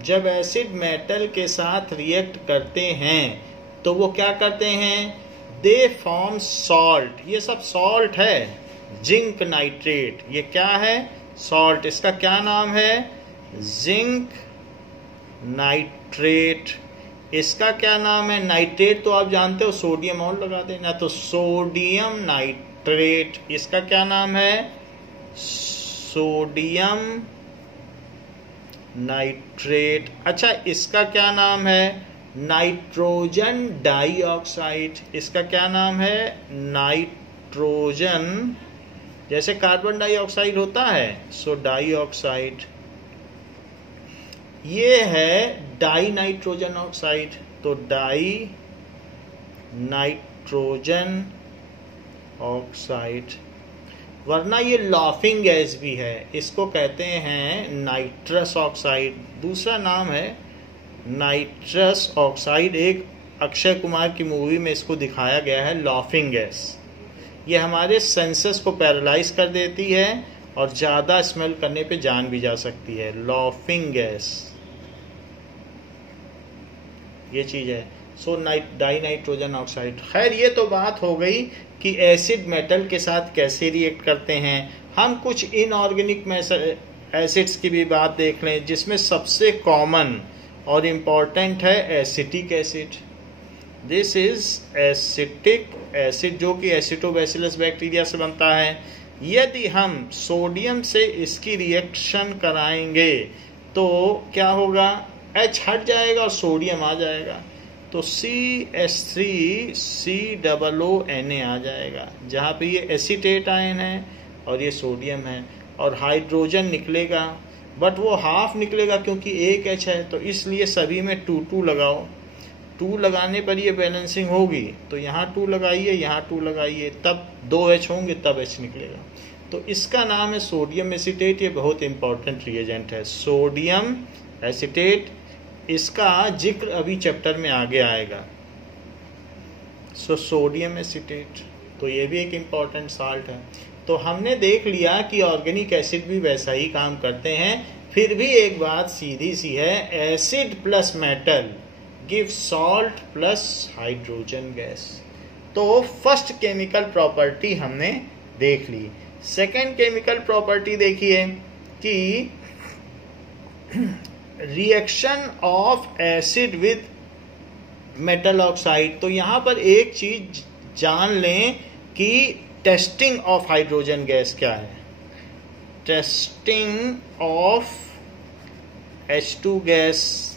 जब एसिड मेटल के साथ रिएक्ट करते हैं तो वो क्या करते हैं, दे फॉर्म सॉल्ट। ये सब सॉल्ट है, जिंक नाइट्रेट, ये क्या है, सॉल्ट। इसका क्या नाम है, जिंक नाइट्रेट। इसका क्या नाम है, नाइट्रेट तो आप जानते हो, सोडियम और लगा देना, तो सोडियम नाइट्रेट। इसका क्या नाम है, सोडियम नाइट्रेट। अच्छा, इसका क्या नाम है, नाइट्रोजन डाइऑक्साइड। इसका क्या नाम है, नाइट्रोजन, जैसे कार्बन डाइऑक्साइड होता है, सो डाइऑक्साइड। ये है डाई नाइट्रोजन ऑक्साइड, तो डाई नाइट्रोजन ऑक्साइड। वरना ये लाफिंग गैस भी है, इसको कहते हैं नाइट्रस ऑक्साइड, दूसरा नाम है नाइट्रस ऑक्साइड। एक अक्षय कुमार की मूवी में इसको दिखाया गया है लाफिंग गैस। ये हमारे सेंसस को पैरालाइज कर देती है और ज़्यादा स्मेल करने पे जान भी जा सकती है, लाफिंग गैस ये चीज़ है। सो डाई नाइट्रोजन ऑक्साइड। खैर, ये तो बात हो गई कि एसिड मेटल के साथ कैसे रिएक्ट करते हैं। हम कुछ इनऑर्गेनिक एसिड्स की भी बात देख लें, जिसमें सबसे कॉमन और इम्पॉर्टेंट है acetic acid. This is acetic acid, जो कि एसिटोबैसिलस बैक्टीरिया से बनता है। यदि हम सोडियम से इसकी रिएक्शन कराएंगे तो क्या होगा, H हट जाएगा और सोडियम आ जाएगा, तो CH3COONA आ जाएगा, जहाँ पे ये एसीटेट आयन है और ये सोडियम है, और हाइड्रोजन निकलेगा, बट वो हाफ निकलेगा क्योंकि एक H है, तो इसलिए सभी में 2 लगाओ। 2 लगाने पर ये बैलेंसिंग होगी, तो यहाँ 2 लगाइए, यहाँ 2 लगाइए, तब 2H होंगे, तब H निकलेगा। तो इसका नाम है सोडियम एसीटेट। ये बहुत इंपॉर्टेंट रिएजेंट है, सोडियम एसीटेट। इसका जिक्र अभी चैप्टर में आगे आएगा। सो सोडियम एसीटेट, तो ये भी एक इम्पॉर्टेंट साल्ट है। तो हमने देख लिया कि ऑर्गेनिक एसिड भी वैसा ही काम करते हैं। फिर भी एक बात सीधी सी है, acid plus metal give salt plus hydrogen gas. तो फर्स्ट केमिकल प्रॉपर्टी हमने देख ली। सेकेंड केमिकल प्रॉपर्टी देखिए कि reaction of acid with metal oxide. तो यहाँ पर एक चीज जान लें कि टेस्टिंग ऑफ हाइड्रोजन गैस क्या है। Testing of H2 gas,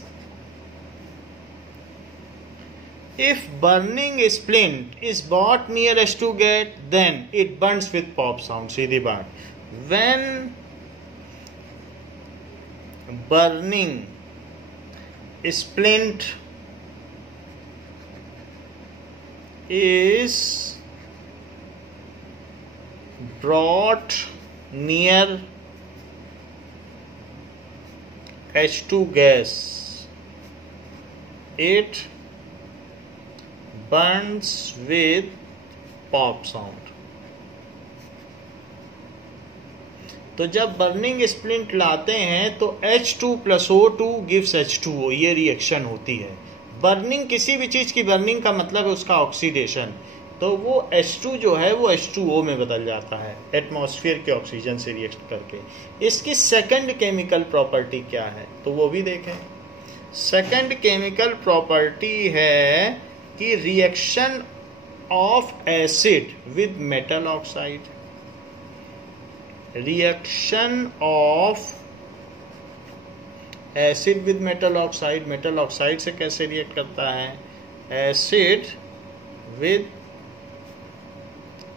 if burning splint is brought near H2 gas, then it burns with pop sound. सीधी बात। burning splint is brought near H2 gas, it burns with pop sound. तो जब burning splint लाते हैं तो H2 + O2 gives H2O, ये reaction होती है। Burning, किसी भी चीज की बर्निंग का मतलब है उसका ऑक्सीडेशन, तो वो H2 जो है वो H2O में बदल जाता है एटमॉस्फेयर के ऑक्सीजन से रिएक्ट करके। इसकी सेकंड केमिकल प्रॉपर्टी क्या है तो वो भी देखें। सेकंड केमिकल प्रॉपर्टी है कि reaction of acid with metal oxide, reaction of acid with metal oxide, metal oxide से कैसे रिएक्ट करता है, एसिड विद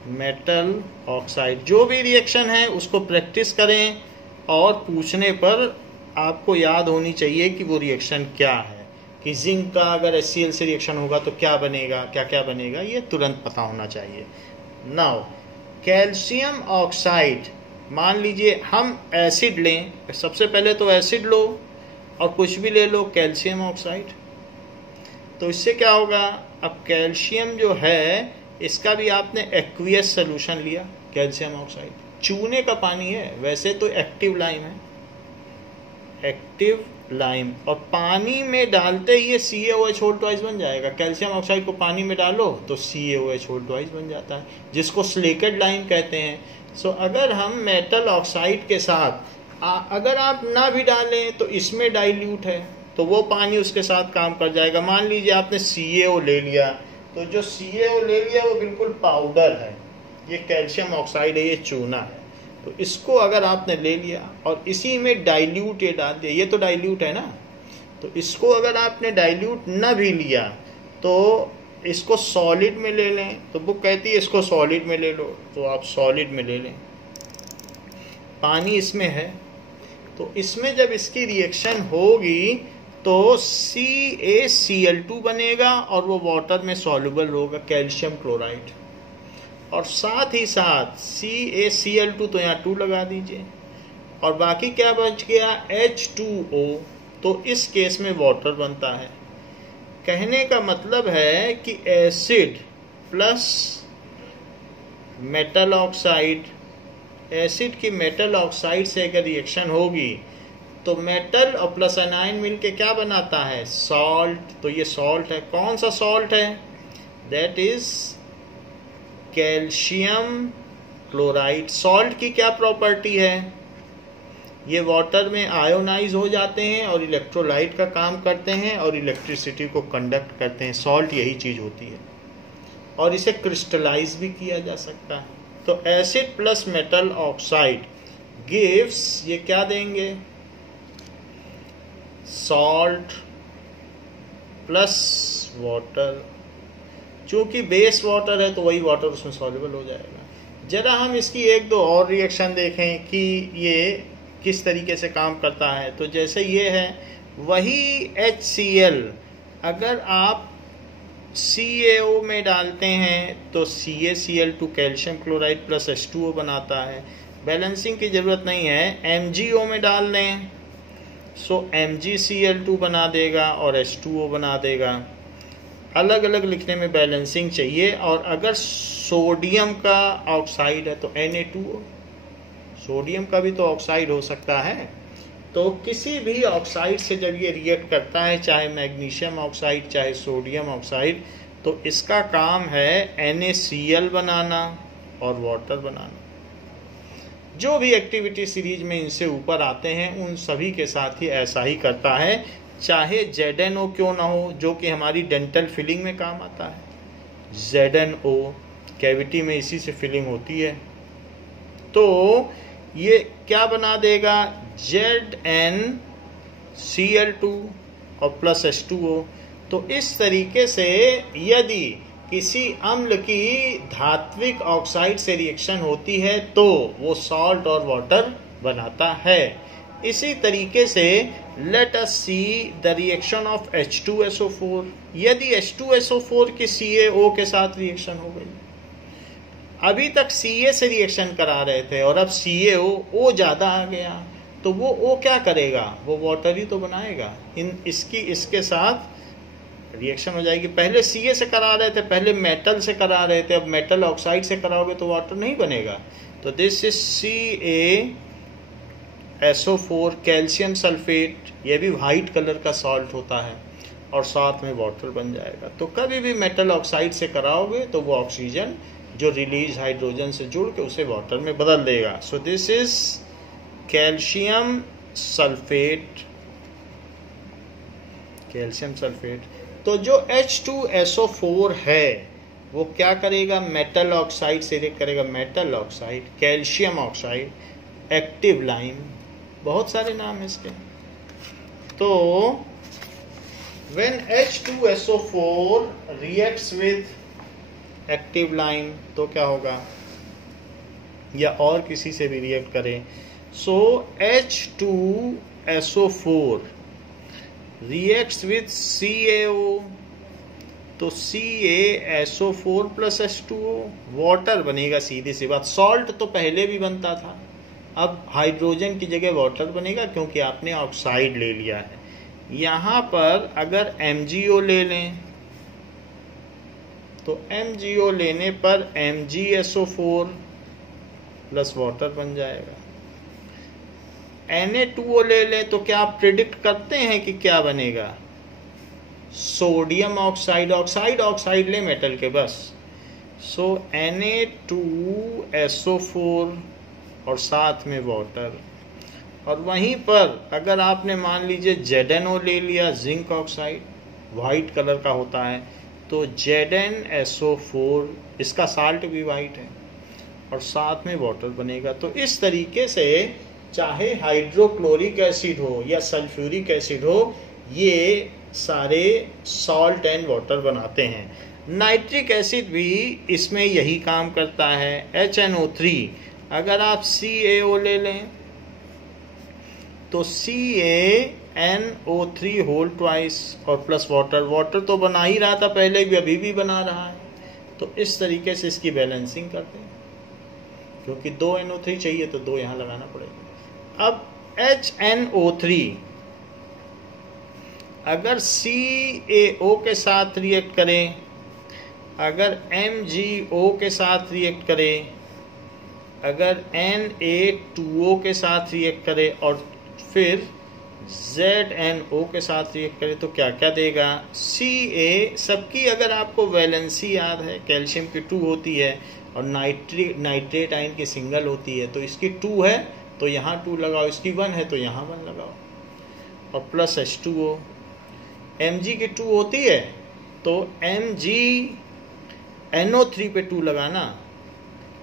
मेटल ऑक्साइड। जो भी रिएक्शन है उसको प्रैक्टिस करें और पूछने पर आपको याद होनी चाहिए कि वो रिएक्शन क्या है, कि जिंक का अगर HCl से रिएक्शन होगा तो क्या बनेगा, क्या क्या बनेगा, ये तुरंत पता होना चाहिए। नाउ कैल्शियम ऑक्साइड, मान लीजिए हम एसिड लें, सबसे पहले तो एसिड लो और कुछ भी ले लो कैल्शियम ऑक्साइड, तो इससे क्या होगा, अब कैल्शियम जो है इसका भी आपने एक्वियस सोल्यूशन लिया, कैल्शियम ऑक्साइड चूने का पानी है, वैसे तो एक्टिव लाइम है, एक्टिव लाइम, और पानी में डालते ही ये CaOH2 बन जाएगा। कैल्शियम ऑक्साइड को पानी में डालो तो CaOH2 बन जाता है, जिसको स्लेकेड लाइम कहते हैं। सो अगर हम मेटल ऑक्साइड के साथ अगर आप ना भी डालें तो इसमें डाइल्यूट है तो वो पानी उसके साथ काम कर जाएगा। मान लीजिए आपने CaO ले लिया, तो जो CaO ले लिया वो बिल्कुल पाउडर है, ये कैल्शियम ऑक्साइड है, ये चूना है, तो इसको अगर आपने ले लिया और इसी में डाइल्यूट ये डाल दिया, ये तो डाइल्यूट है ना, तो इसको अगर आपने डाइल्यूट ना भी लिया तो इसको सॉलिड में ले लें, तो बुक कहती है इसको सॉलिड में ले लो, तो आप सॉलिड में ले लें। पानी इसमें है तो इसमें जब इसकी रिएक्शन होगी तो CaCl2 बनेगा और वो वाटर में सॉल्युबल होगा, कैल्शियम क्लोराइड, और साथ ही साथ CaCl2 तो यहाँ 2 लगा दीजिए, और बाकी क्या बच गया, H2O, तो इस केस में वाटर बनता है। कहने का मतलब है कि acid plus metal oxide, acid की मेटल ऑक्साइड से अगर रिएक्शन होगी तो मेटल और प्लस एनाइन मिलके क्या बनाता है, सॉल्ट, तो ये सॉल्ट है। कौन सा सॉल्ट है, that is calcium chloride. Salt की क्या प्रॉपर्टी है, ये वाटर में आयोनाइज हो जाते हैं और इलेक्ट्रोलाइट का काम करते हैं और इलेक्ट्रिसिटी को कंडक्ट करते हैं। सॉल्ट यही चीज होती है और इसे क्रिस्टलाइज भी किया जा सकता है। तो acid plus metal oxide gives, ये क्या देंगे, सॉल्ट प्लस वाटर। चूंकि बेस वाटर है तो वही वाटर उसमें सॉल्युबल हो जाएगा। जरा हम इसकी एक दो और रिएक्शन देखें कि ये किस तरीके से काम करता है। तो जैसे ये है वही HCl, अगर आप CaO में डालते हैं तो CaCl2 calcium chloride plus H2O बनाता है। बैलेंसिंग की ज़रूरत नहीं है, MgO में डाल दें सो MgCl2 बना देगा और H2O बना देगा। अलग अलग लिखने में बैलेंसिंग चाहिए। और अगर सोडियम का ऑक्साइड है तो Na2O, सोडियम का भी तो ऑक्साइड हो सकता है। तो किसी भी ऑक्साइड से जब ये रिएक्ट करता है, चाहे मैग्नीशियम ऑक्साइड चाहे सोडियम ऑक्साइड, तो इसका काम है NaCl बनाना और वाटर बनाना। जो भी एक्टिविटी सीरीज में इनसे ऊपर आते हैं उन सभी के साथ ही ऐसा ही करता है, चाहे ZnO क्यों ना हो, जो कि हमारी डेंटल फिलिंग में काम आता है। ZnO कैविटी में इसी से फिलिंग होती है। तो ये क्या बना देगा, ZnCl2 और प्लस H2O। तो इस तरीके से यदि किसी अम्ल की धात्विक ऑक्साइड से रिएक्शन होती है तो वो सॉल्ट और वाटर बनाता है। इसी तरीके से let us see the reaction of H2SO4। यदि H2SO4 की CaO के साथ रिएक्शन हो गई, अभी तक Ca से रिएक्शन करा रहे थे और अब CaO ज़्यादा आ गया, तो वो O क्या करेगा, वो वाटर ही तो बनाएगा। इसके साथ रिएक्शन हो जाएगी। पहले Ca से करा रहे थे, पहले मेटल से करा रहे थे, अब मेटल ऑक्साइड से कराओगे तो वाटर नहीं बनेगा। तो this is CaSO4 calcium sulphate, ये भी वाइट कलर का सॉल्ट होता है और साथ में वाटर बन जाएगा। तो कभी भी मेटल ऑक्साइड से कराओगे तो वो ऑक्सीजन जो रिलीज हाइड्रोजन से जुड़ के उसे वाटर में बदल देगा। सो this is calcium sulphate, calcium sulphate. तो जो H2SO4 है वो क्या करेगा, मेटल ऑक्साइड से रिएक्ट करेगा, metal oxide, calcium oxide, active lime, बहुत सारे नाम है इसके। तो when H2SO4 reacts with active lime तो क्या होगा, या और किसी से भी रिएक्ट करें, सो H2SO4 reacts with CaO, तो CaSO4 प्लस H2O वाटर बनेगा। सीधी सी बात, सॉल्ट तो पहले भी बनता था, अब हाइड्रोजन की जगह वाटर बनेगा क्योंकि आपने ऑक्साइड ले लिया है। यहाँ पर अगर MgO ले लें तो MgO लेने पर MgSO4 प्लस वाटर बन जाएगा। Na2O ले लें तो क्या आप प्रिडिक्ट करते हैं कि क्या बनेगा, सोडियम ऑक्साइड, ऑक्साइड ले मेटल के बस। सो Na2SO4 और साथ में वाटर। और वहीं पर अगर आपने मान लीजिए ZnO ले लिया, जिंक ऑक्साइड, वाइट कलर का होता है, तो ZnSO4, इसका साल्ट भी वाइट है और साथ में वाटर बनेगा। तो इस तरीके से चाहे हाइड्रोक्लोरिक एसिड हो या सल्फ्यूरिक एसिड हो, ये सारे सॉल्ट एंड वाटर बनाते हैं। नाइट्रिक एसिड भी इसमें यही काम करता है। HNO3, अगर आप CaO ले लें तो CaNO3 होल ट्वाइस और प्लस वाटर तो बना ही रहा था पहले भी, अभी भी बना रहा है। तो इस तरीके से इसकी बैलेंसिंग करते हैं, क्योंकि 2 NO3 चाहिए तो 2 यहाँ लगाना पड़ेगा। अब HNO3 अगर CaO के साथ रिएक्ट करें, अगर MgO के साथ रिएक्ट करें, अगर Na2O के साथ रिएक्ट करे और फिर ZnO के साथ रिएक्ट करे तो क्या क्या देगा। Ca सबकी अगर आपको वैलेंसी याद है, कैल्शियम की 2 होती है और नाइट्रेट आयन की सिंगल होती है, तो इसकी 2 है तो यहाँ 2 लगाओ, इसकी 1 है तो यहाँ 1 लगाओ, और प्लस H2O। Mg की 2 होती है तो MgNO3 पे 2 लगाना,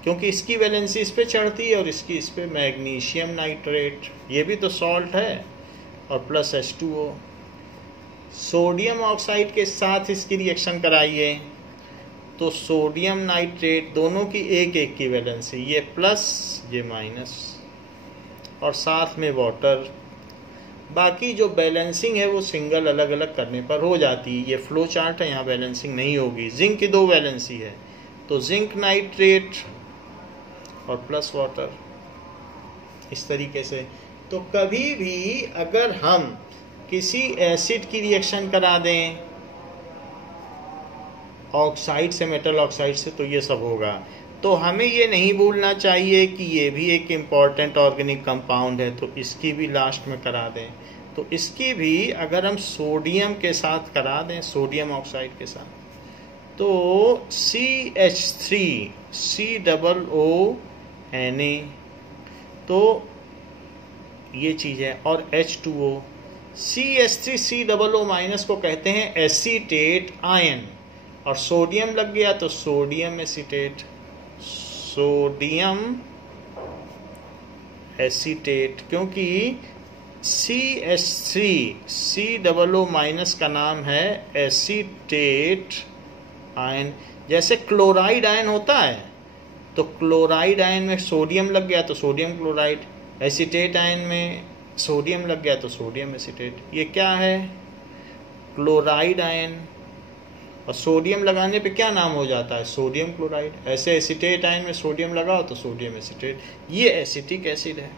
क्योंकि इसकी वैलेंसी इस पे चढ़ती है और इसकी इस पे, मैग्नीशियम नाइट्रेट, ये भी तो सॉल्ट है, और प्लस H2O। सोडियम ऑक्साइड के साथ इसकी रिएक्शन कराइए तो सोडियम नाइट्रेट, दोनों की 1-1 की वैलेंसी, ये प्लस ये माइनस, और साथ में वाटर। बाकी जो बैलेंसिंग है वो सिंगल अलग अलग करने पर हो जाती है। ये फ्लो चार्ट है, यहाँ बैलेंसिंग नहीं होगी। जिंक की 2 वैलेंसी है तो जिंक नाइट्रेट और प्लस वाटर, इस तरीके से। तो कभी भी अगर हम किसी एसिड की रिएक्शन करा दें ऑक्साइड से, मेटल ऑक्साइड से, तो ये सब होगा। तो हमें ये नहीं भूलना चाहिए कि ये भी एक इम्पॉर्टेंट ऑर्गेनिक कंपाउंड है, तो इसकी भी लास्ट में करा दें। तो इसकी भी अगर हम सोडियम के साथ करा दें, सोडियम ऑक्साइड के साथ, तो CH3 COONA, तो ये चीज़ है, और H2O। CH3 COO- को कहते हैं एसीटेट आयन, और सोडियम लग गया तो सोडियम एसीटेट, सोडियम एसीटेट, क्योंकि CH3 COO- का नाम है एसीटेट आयन। जैसे क्लोराइड आयन होता है तो क्लोराइड आयन में सोडियम लग गया तो सोडियम क्लोराइड, एसीटेट आयन में सोडियम लग गया तो सोडियम एसीटेट। ये क्या है? क्लोराइड आयन, और सोडियम लगाने पे क्या नाम हो जाता है? Sodium chloride. ऐसे एसीटेट आयन में सोडियम लगाओ तो सोडियम एसीटेट। ये एसिटिक एसिड है।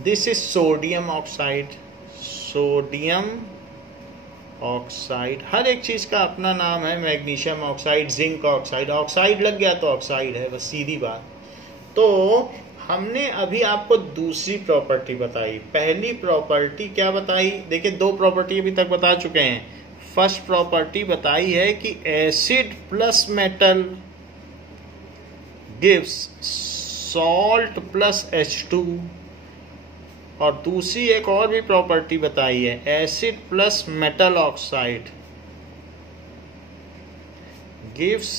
This is sodium oxide. Sodium oxide, हर एक चीज का अपना नाम है। Magnesium oxide, zinc oxide, oxide लग गया तो ऑक्साइड है, बस सीधी बात। तो हमने अभी आपको दूसरी प्रॉपर्टी बताई। पहली प्रॉपर्टी क्या बताई? देखिए, दो प्रॉपर्टी अभी तक बता चुके हैं। फर्स्ट प्रॉपर्टी बताई है कि acid plus metal gives salt plus H2, और दूसरी एक और भी प्रॉपर्टी बताई है, acid plus metal oxide gives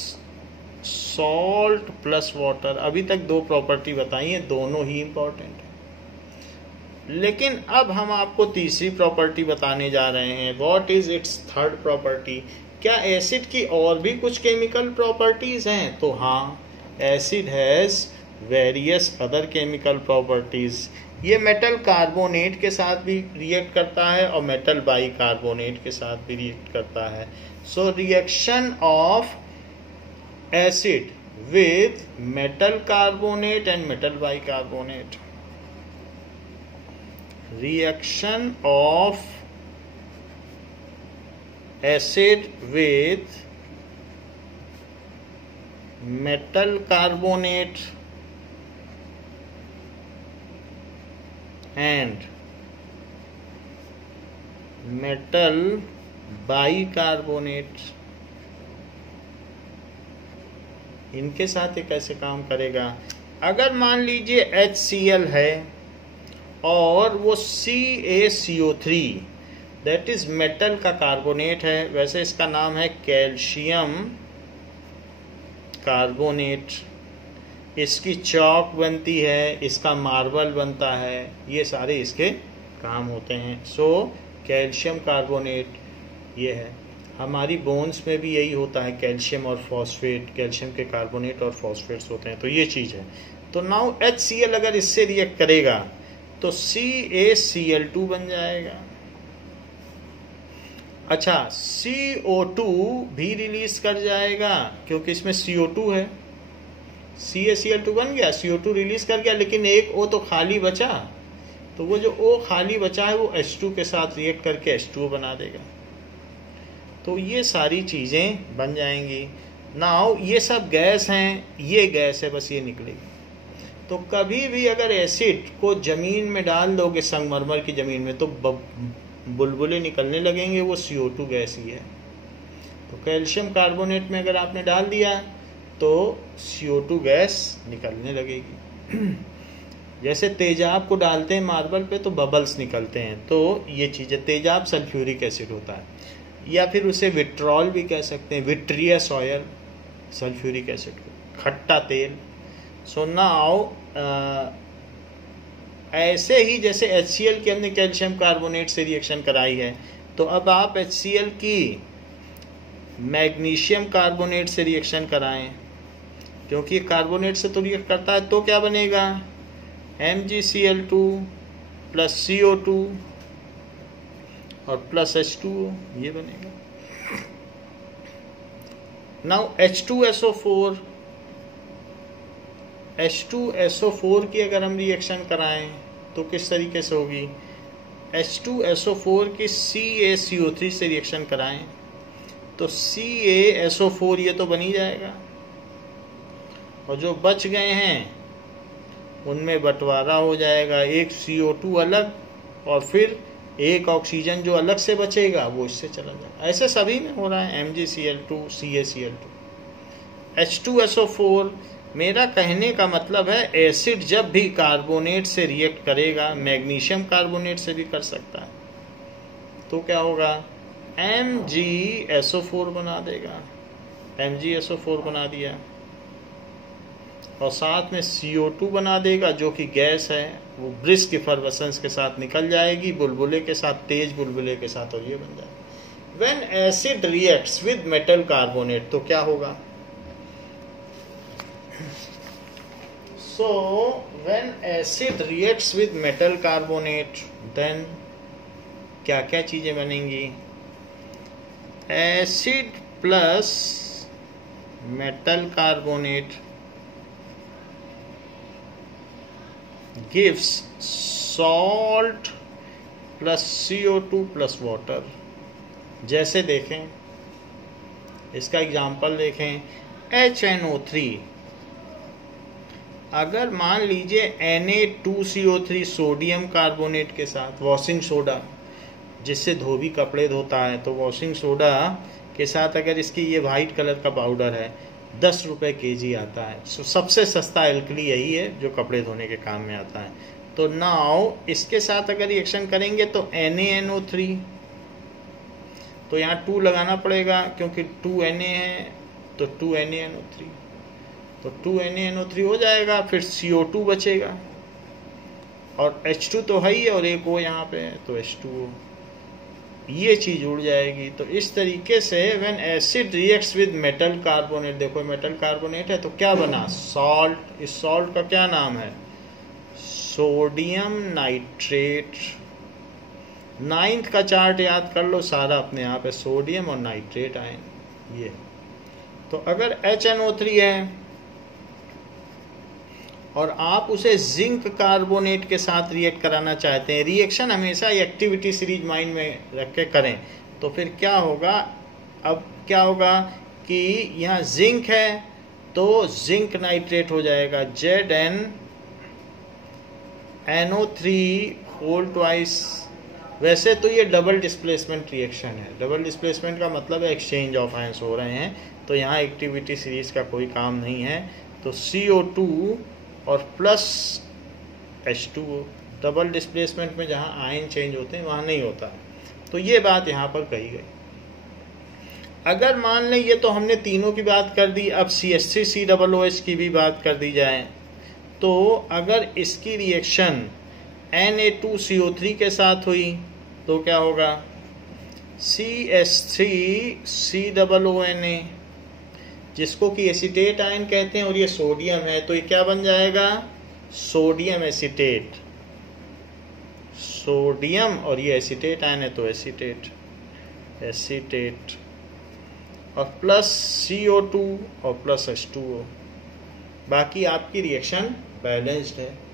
salt plus water. अभी तक दो प्रॉपर्टी बताई हैं, दोनों ही इंपॉर्टेंट है। लेकिन अब हम आपको तीसरी प्रॉपर्टी बताने जा रहे हैं। What is it's third property? क्या एसिड की और भी कुछ केमिकल प्रॉपर्टीज हैं? तो हाँ, acid has various other chemical properties. ये मेटल कार्बोनेट के साथ भी रिएक्ट करता है और मेटल बाइकार्बोनेट के साथ भी रिएक्ट करता है। So reaction of acid with metal carbonate and metal bicarbonate. Reaction of acid with metal carbonate and metal bicarbonate, इनके साथ ये कैसे काम करेगा? अगर मान लीजिए HCl है और वो CaCO3 दैट इज मेटल का कार्बोनेट है, वैसे इसका नाम है कैल्शियम कार्बोनेट। इसकी चौक बनती है, इसका मार्बल बनता है, ये सारे इसके काम होते हैं। सो कैल्शियम कार्बोनेट ये है। हमारी बोन्स में भी यही होता है, कैल्शियम और फॉस्फेट, कैल्शियम के कार्बोनेट और फॉस्फेट्स होते हैं। तो ये चीज़ है। तो नाउ HCl अगर इससे रिएक्ट करेगा तो CaCl2 बन जाएगा। अच्छा, CO2 भी रिलीज कर जाएगा क्योंकि इसमें CO2 है। CaCl2 बन गया, CO2 रिलीज कर गया, लेकिन एक O तो खाली बचा, तो वो जो O खाली बचा है वो H2 के साथ रिएक्ट करके H2O बना देगा। तो ये सारी चीज़ें बन जाएंगी। नाउ ये सब गैस हैं, ये गैस है, बस ये निकलेगी। तो कभी भी अगर एसिड को ज़मीन में डाल दोगे, संगमरमर की ज़मीन में, तो बुलबुले निकलने लगेंगे, वो CO2 गैस ही है। तो कैल्शियम कार्बोनेट में अगर आपने डाल दिया तो CO2 गैस निकलने लगेगी। जैसे तेजाब को डालते हैं मार्बल पे तो बबल्स निकलते हैं, तो ये चीज़ें, तेजाब सल्फ्यूरिक एसिड होता है, या फिर उसे विट्रॉल भी कह सकते हैं, विट्रियस ऑयल सल्फ्यूरिक एसिड को, खट्टा तेल। सो नाउ ऐसे ही जैसे HCl की हमने कैल्शियम कार्बोनेट से रिएक्शन कराई है, तो अब आप HCl की मैग्नीशियम कार्बोनेट से रिएक्शन कराएं, क्योंकि कार्बोनेट से तो रिएक्ट करता है। तो क्या बनेगा? MgCl2 प्लस CO2 और प्लस H2O, ये बनेगा। नाउ H2SO4, H2SO4 की अगर हम रिएक्शन कराएं तो किस तरीके से होगी? H2SO4 की CaCO3 से रिएक्शन कराएं तो CaSO4 ये तो बन ही जाएगा, और जो बच गए हैं उनमें बंटवारा हो जाएगा, एक CO2 अलग और फिर एक ऑक्सीजन जो अलग से बचेगा वो इससे चला जाएगा। ऐसे सभी में हो रहा है, MgCl2, CaCl2, H2SO4। मेरा कहने का मतलब है एसिड जब भी कार्बोनेट से रिएक्ट करेगा, मैग्नीशियम कार्बोनेट से भी कर सकता है, तो क्या होगा? MgSO4 बना देगा, MgSO4 बना दिया, और साथ में CO2 बना देगा जो कि गैस है, वो ब्रिस्क इफरवेसेंस के साथ निकल जाएगी, बुलबुले के साथ, तेज बुलबुले के साथ, और ये बन जाएगा। When acid reacts with metal carbonate तो क्या होगा? So when acid reacts with metal carbonate, then क्या क्या चीजें बनेंगी? Acid plus metal carbonate gives salt plus CO2 plus water. जैसे देखें, इसका एग्जाम्पल देखें, HNO3, अगर मान लीजिए Na2CO3 सोडियम कार्बोनेट के साथ वॉशिंग सोडा, जिससे धोबी कपड़े धोता है, तो वॉशिंग सोडा के साथ अगर इसकी ये वाइट कलर का पाउडर है, 10 रुपये kg आता है। सो सबसे सस्ता एल्कली यही है जो कपड़े धोने के काम में आता है। तो नाउ इसके साथ अगर रिएक्शन करेंगे तो NaNO3, तो यहाँ 2 लगाना पड़ेगा क्योंकि 2Na है, तो 2NaNO3, तो 2NaNO3 हो जाएगा। फिर CO2 बचेगा और H2 तो है ही, और एक O यहाँ पे है तो H2O, ये चीज उड़ जाएगी। तो इस तरीके से when acid reacts with metal carbonate, देखो मेटल कार्बोनेट है तो क्या बना? सॉल्ट। इस सॉल्ट का क्या नाम है? Sodium nitrate. 9th का चार्ट याद कर लो, सारा अपने आप है, सोडियम और नाइट्रेट आयन ये। तो अगर HNO3 है और आप उसे जिंक कार्बोनेट के साथ रिएक्ट कराना चाहते हैं, रिएक्शन हमेशा एक्टिविटी सीरीज माइंड में रख के करें, तो फिर क्या होगा? अब क्या होगा कि यहाँ जिंक है तो जिंक नाइट्रेट हो जाएगा, ZnNO3 होल ट्वाइस। वैसे तो ये डबल डिस्प्लेसमेंट रिएक्शन है, डबल डिस्प्लेसमेंट का मतलब है एक्सचेंज ऑफ आयंस हो रहे हैं, तो यहाँ एक्टिविटी सीरीज का कोई काम नहीं है। तो CO2 और प्लस H2O, डबल डिस्प्लेसमेंट में जहाँ आयन चेंज होते हैं वहाँ नहीं होता है। तो ये बात यहाँ पर कही गई। अगर मान लें, ये तो हमने तीनों की बात कर दी, अब CH3COOH की भी बात कर दी जाए, तो अगर इसकी रिएक्शन Na2CO3 के साथ हुई तो क्या होगा? CH3COONA, जिसको कि एसीटेट आयन कहते हैं, और ये सोडियम है, तो ये क्या बन जाएगा? Sodium acetate. सोडियम और ये एसीटेट आयन है तो एसीटेट, एसीटेट, और प्लस CO2 और प्लस H2O। बाकी आपकी रिएक्शन बैलेंस्ड है।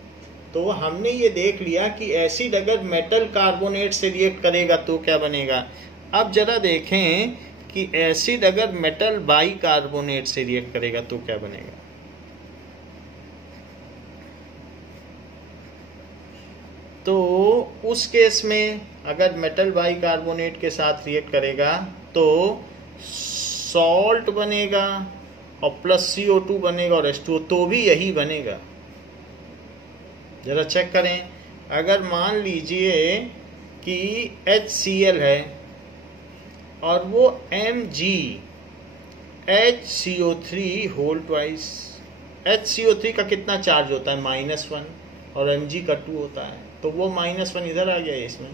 तो हमने ये देख लिया कि एसिड अगर मेटल कार्बोनेट से रिएक्ट करेगा तो क्या बनेगा। अब जरा देखें कि एसिड अगर मेटल बाई कार्बोनेट से रिएक्ट करेगा तो क्या बनेगा। तो उस केस में अगर मेटल बाई कार्बोनेट के साथ रिएक्ट करेगा तो सॉल्ट बनेगा और प्लस CO2 बनेगा और H2O, तो भी यही बनेगा। जरा चेक करें, अगर मान लीजिए कि HCl है और वो MgHCO3 होल ट्वाइस। HCO3 का कितना चार्ज होता है? -1, और Mg का 2 होता है, तो वो -1 इधर आ गया है इसमें।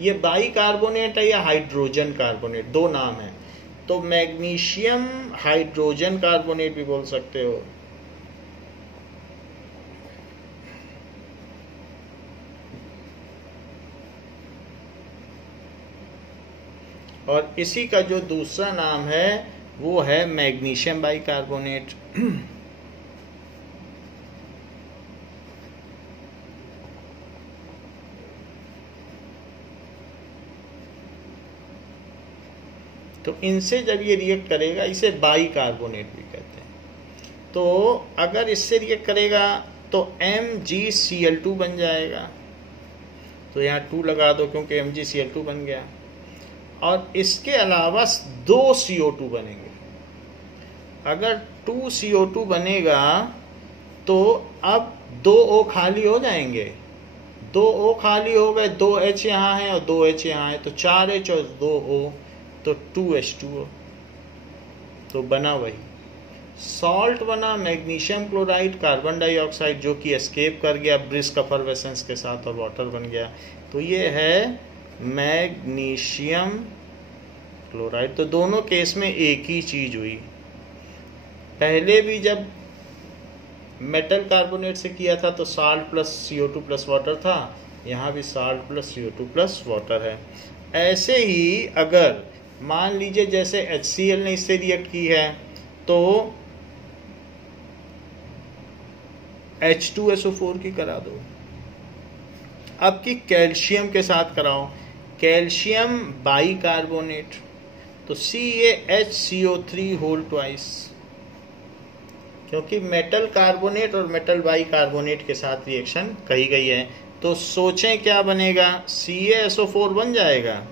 ये बाई कार्बोनेट है या हाइड्रोजन कार्बोनेट, दो नाम है, तो मैग्नीशियम हाइड्रोजन कार्बोनेट भी बोल सकते हो। और इसी का जो दूसरा नाम है वो है मैग्नीशियम बाइकार्बोनेट। तो इनसे जब ये रिएक्ट करेगा, इसे बाइकार्बोनेट भी कहते हैं। तो अगर इससे रिएक्ट करेगा तो MgCl2 बन जाएगा, तो यहाँ 2 लगा दो क्योंकि MgCl2 बन गया। और इसके अलावा 2 CO2 बनेंगे। अगर 2 CO2 बनेगा तो अब 2 O खाली हो जाएंगे, 2 O खाली हो गए, 2 H यहाँ है और 2 H यहाँ है, तो 4 H और 2 O, तो 2 H2O। तो बना वही सॉल्ट बना, मैग्नीशियम क्लोराइड कार्बन डाइऑक्साइड, जो कि एस्केप कर गया ब्रिस्क एफरवेसेंस के साथ और वाटर बन गया। तो ये है मैग्नीशियम क्लोराइड। तो दोनों केस में एक ही चीज हुई। पहले भी जब मेटल कार्बोनेट से किया था तो salt plus CO2 plus water था, यहाँ भी salt plus CO2 plus water है। ऐसे ही अगर मान लीजिए जैसे HCl ने इससे रिएक्ट की है तो H2SO4 की करा दो। अब की कैल्शियम के साथ कराओ, कैल्शियम बाइकार्बोनेट, तो CaHCO3 होल ट्वाइस, क्योंकि मेटल कार्बोनेट और मेटल बाइकार्बोनेट के साथ रिएक्शन कही गई है। तो सोचें क्या बनेगा, CaSO4 बन जाएगा,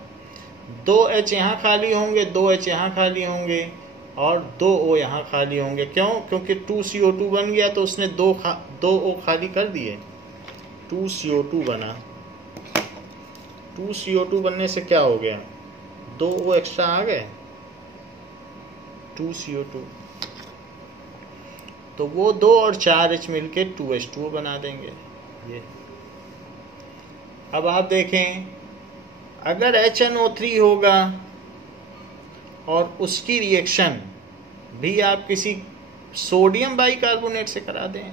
2 H यहाँ खाली होंगे, 2 H यहाँ खाली होंगे और 2 O यहाँ खाली होंगे। क्यों? क्योंकि 2CO2 बन गया तो उसने 2 O खाली कर दिए, 2CO2 बना। 2CO2 बनने से क्या हो गया, 2 O एक्स्ट्रा आ गए, 2CO2, तो वो 2 और 4 H मिलके 2H2O बना देंगे। ये अब आप देखें, अगर HNO3 होगा और उसकी रिएक्शन भी आप किसी सोडियम बाइकार्बोनेट से करा दें,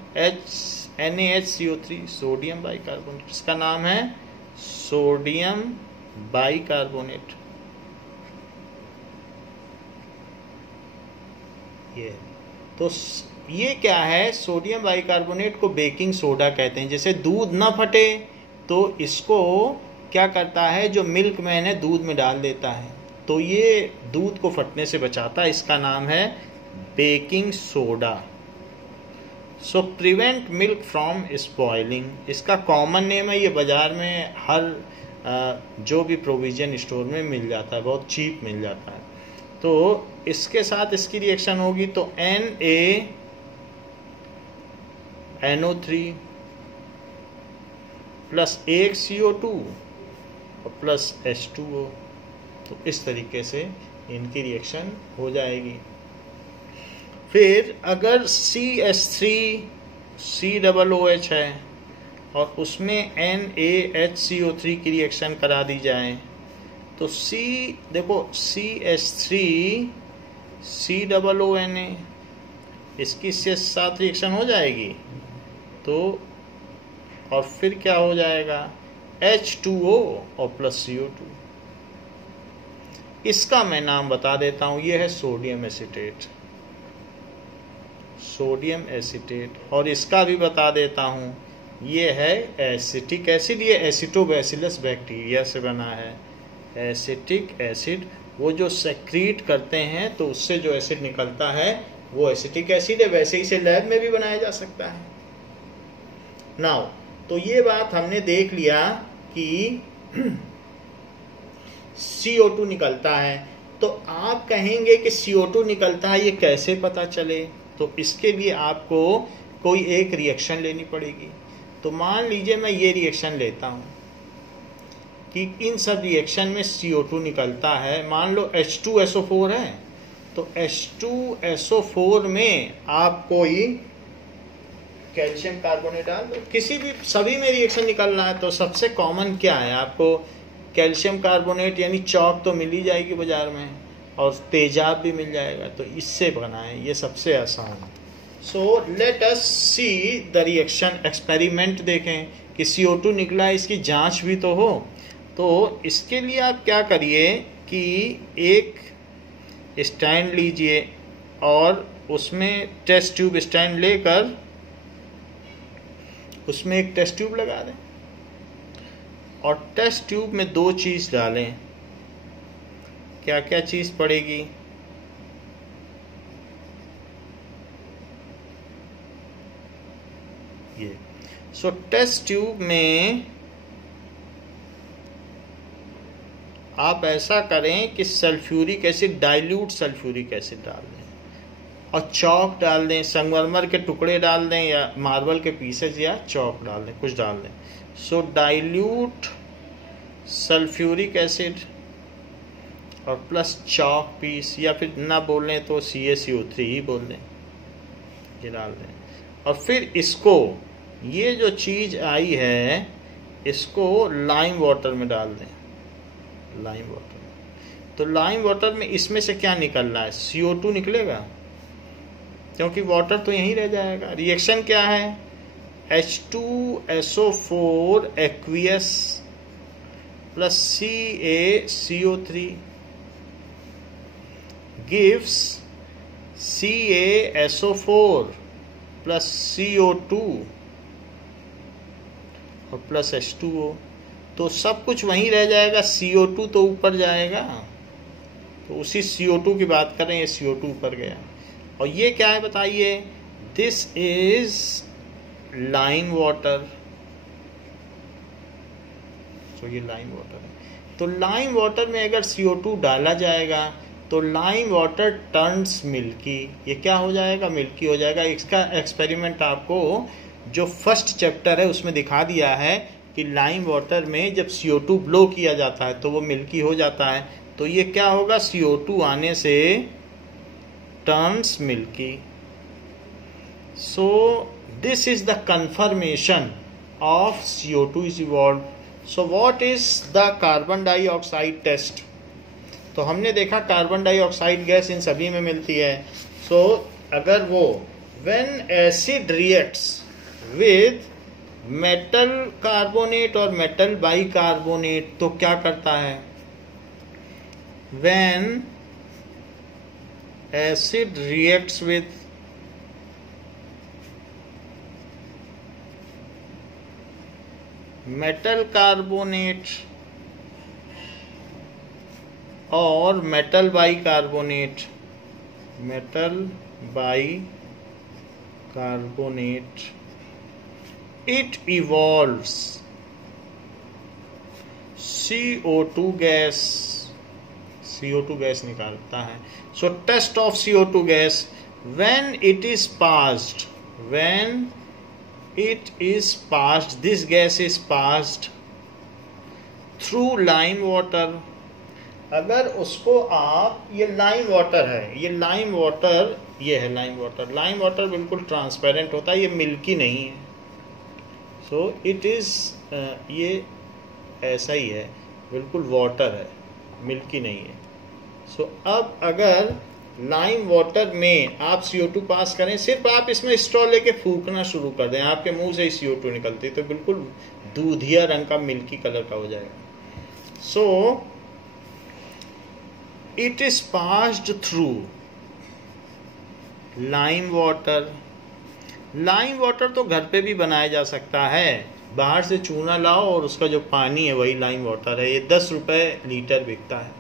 NaHCO3 सोडियम बाइकार्बोनेट, इसका नाम है सोडियम बाइकार्बोनेट। ये तो ये क्या है, सोडियम बाइकार्बोनेट को बेकिंग सोडा कहते हैं। जैसे दूध ना फटे तो इसको क्या करता है, जो मिल्क मैन है दूध में डाल देता है, तो ये दूध को फटने से बचाता है, इसका नाम है baking soda. So prevent milk from spoiling, इसका कॉमन नेम है, ये बाजार में हर जो भी प्रोविजन स्टोर में मिल जाता है, बहुत चीप मिल जाता है। तो इसके साथ इसकी रिएक्शन होगी तो NaNO3 प्लस 1 CO2 और प्लस H2O, तो इस तरीके से इनकी रिएक्शन हो जाएगी। फिर अगर CH3 COOH है और उसमें NaHCO3 की रिएक्शन करा दी जाए तो देखो CH3 COONA, इसकी इससे साथ रिएक्शन हो जाएगी तो, और फिर क्या हो जाएगा, H2O और प्लस CO2। इसका मैं नाम बता देता हूँ, ये है सोडियम एसीटेट, सोडियम एसीटेट। और इसका भी बता देता हूँ, ये है एसिटिक एसिड, ये एसिटोबैसिलस बैक्टीरिया से बना है। एसिटिक एसिड वो जो सेक्रीट करते हैं तो उससे जो एसिड निकलता है वो एसिटिक एसिड है, वैसे इसे लैब में भी बनाया जा सकता है। नाउ तो ये बात हमने देख लिया कि CO2 निकलता है, तो आप कहेंगे कि CO2 निकलता है, ये कैसे पता चले? तो इसके लिए आपको कोई एक रिएक्शन लेनी पड़ेगी। तो मान लीजिए मैं ये रिएक्शन लेता हूँ कि इन सब रिएक्शन में CO2 निकलता है, मान लो H2SO4 है, तो H2SO4 में आप कोई कैल्शियम कार्बोनेट डाल दो, किसी भी, सभी में रिएक्शन निकलना है तो सबसे कॉमन क्या है, आपको कैल्शियम कार्बोनेट यानी चौक तो मिल ही जाएगी बाजार में और तेजाब भी मिल जाएगा, तो इससे बनाएं, ये सबसे आसान है। So let us see the reaction, experiment देखें कि CO2 निकला है, इसकी जांच भी तो हो। तो इसके लिए आप क्या करिए कि एक स्टैंड लीजिए और उसमें टेस्ट ट्यूब स्टैंड लेकर उसमें एक टेस्ट ट्यूब लगा दें और टेस्ट ट्यूब में 2 चीज़ डालें। क्या क्या चीज़ पड़ेगी? ये सो टेस्ट ट्यूब में आप ऐसा करें कि sulphuric acid, dilute sulphuric acid डाल दें और चौक डाल दें, संगमरमर के टुकड़े डाल दें या मार्बल के पीसेज या चौक डाल दें, कुछ डाल दें। सो डाइल्यूट सल्फ्यूरिक एसिड और प्लस चौक पीस, या फिर ना बोलें तो CaCO3 ही बोल दें, ये डाल दें। और फिर इसको, ये जो चीज़ आई है इसको लाइम वाटर में डाल दें, लाइम वाटर में। तो लाइम वाटर में इसमें से क्या निकल रहा है? CO2 निकलेगा, क्योंकि वाटर तो यहीं रह जाएगा। रिएक्शन क्या है, H2SO4 aqueous plus CaCO3 gives CaSO4 plus CO2 और प्लस H2O। तो सब कुछ वहीं रह जाएगा, CO2 तो ऊपर जाएगा। तो उसी CO2 की बात करें, ये CO2 ऊपर गया। और ये क्या है बताइए, दिस इज लाइम वाटर। तो ये लाइम वाटर है। तो लाइम वाटर में अगर CO2 डाला जाएगा तो लाइम वाटर टर्न्स मिल्की। ये क्या हो जाएगा, मिल्की हो जाएगा। इसका एक्सपेरिमेंट आपको जो फर्स्ट चैप्टर है उसमें दिखा दिया है कि लाइम वाटर में जब CO2 ब्लो किया जाता है तो वो मिल्की हो जाता है। तो ये क्या होगा, CO2 आने से turns milky. So this is the confirmation of CO2 is evolve. So what is the carbon dioxide test. तो हमने देखा कार्बन डाइऑक्साइड गैस इन सभी में मिलती है। सो अगर वो when acid reacts with metal carbonate और मेटल बाइकार्बोनेट तो क्या करता है, when acid reacts with metal carbonate और metal bicarbonate, it evolves CO2 gas निकालता है। So test of CO2 gas, when it is passed, this gas is passed through lime water। अगर उसको आप, ये लाइम वाटर है, ये है लाइम वाटर बिल्कुल ट्रांसपेरेंट होता है, ये मिल्की नहीं है। सो इट इज ये ऐसा ही है, बिल्कुल वाटर है, मिल्की नहीं है। सो अब अगर लाइम वाटर में आप CO2 पास करें, सिर्फ आप इसमें स्ट्रॉ लेके फूकना शुरू कर दें, आपके मुंह से ही CO2 निकलती है, तो बिल्कुल दूधिया रंग का मिल्की कलर का हो जाएगा। सो it is passed through lime water। Lime water तो घर पे भी बनाया जा सकता है, बाहर से चूना लाओ और उसका जो पानी है वही लाइम वाटर है। ये 10 रुपए लीटर बिकता है।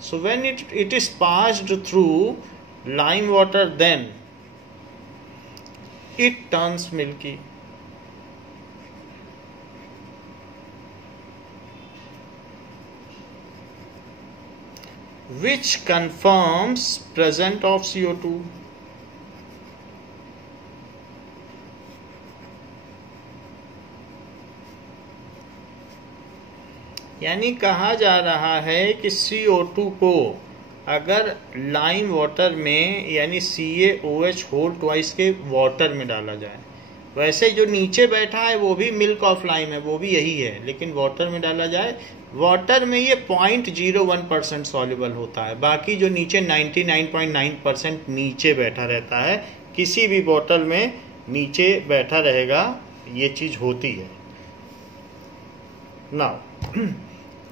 So when it is passed through lime water, then it turns milky। which confirms presence of CO2। यानी कहा जा रहा है कि CO2 को अगर लाइम वाटर में यानी CaOH होल ट्वाइस के वाटर में डाला जाए, वैसे जो नीचे बैठा है वो भी मिल्क ऑफ लाइम है, वो भी यही है, लेकिन वाटर में डाला जाए, वाटर में ये 0.01% सॉल्युबल होता है। बाकी जो नीचे 99.9% नीचे बैठा रहता है, किसी भी बोतल में नीचे बैठा रहेगा, ये चीज होती है ना।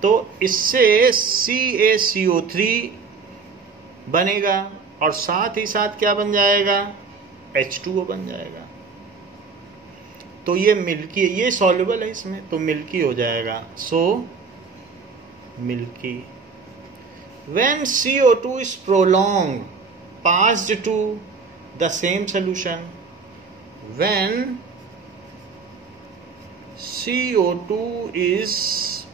तो इससे CaCO3 बनेगा और साथ ही साथ क्या बन जाएगा, H2O बन जाएगा। तो ये मिल्की, ये सॉल्युबल है इसमें, तो मिल्की हो जाएगा। सो milky. When CO2 is prolonged passed to the same solution, when CO2 is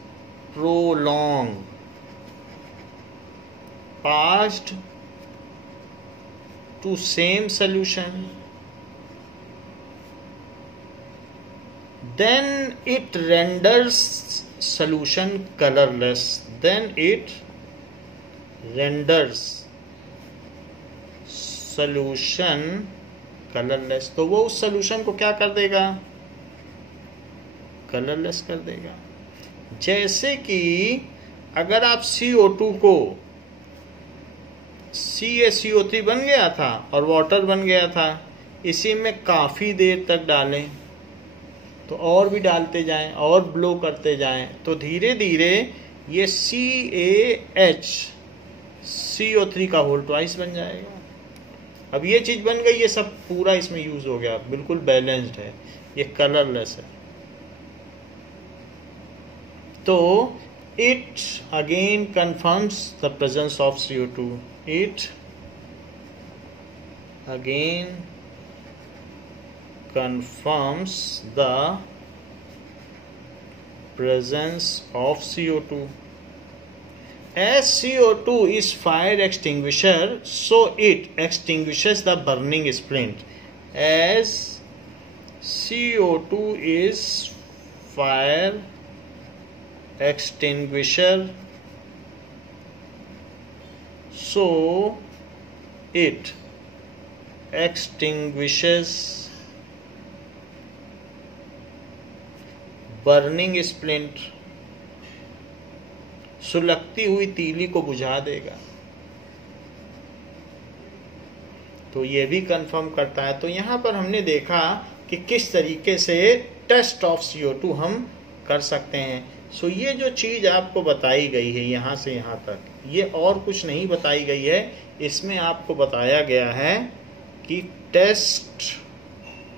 prolonged passed to same solution, then it renders solution colorless। then it renders solution colorless। तो वो उस solution को क्या कर देगा, colorless कर देगा। जैसे कि अगर आप CO2 को CaCO3 बन गया था और वाटर बन गया था, इसी में काफ़ी देर तक डालें तो और भी डालते जाएं और ब्लो करते जाएं तो धीरे धीरे ये CaHCO3 का होल ट्वाइस बन जाएगा। अब ये चीज़ बन गई, ये सब पूरा इसमें यूज़ हो गया, बिल्कुल बैलेंस्ड है, ये कलरलेस है। तो it again confirms the presence of CO2. It again confirms the presence of CO2. As CO2 is fire extinguisher, so it extinguishes the burning splint. As CO2 is fire extinguisher, so it extinguishes burning splint. सुलगती हुई तीली को बुझा देगा। तो ये भी confirm करता है। तो यहाँ पर हमने देखा कि किस तरीके से टेस्ट ऑफ CO2 हम कर सकते हैं। सो ये जो चीज़ आपको बताई गई है यहाँ से यहाँ तक, ये और कुछ नहीं बताई गई है, इसमें आपको बताया गया है कि टेस्ट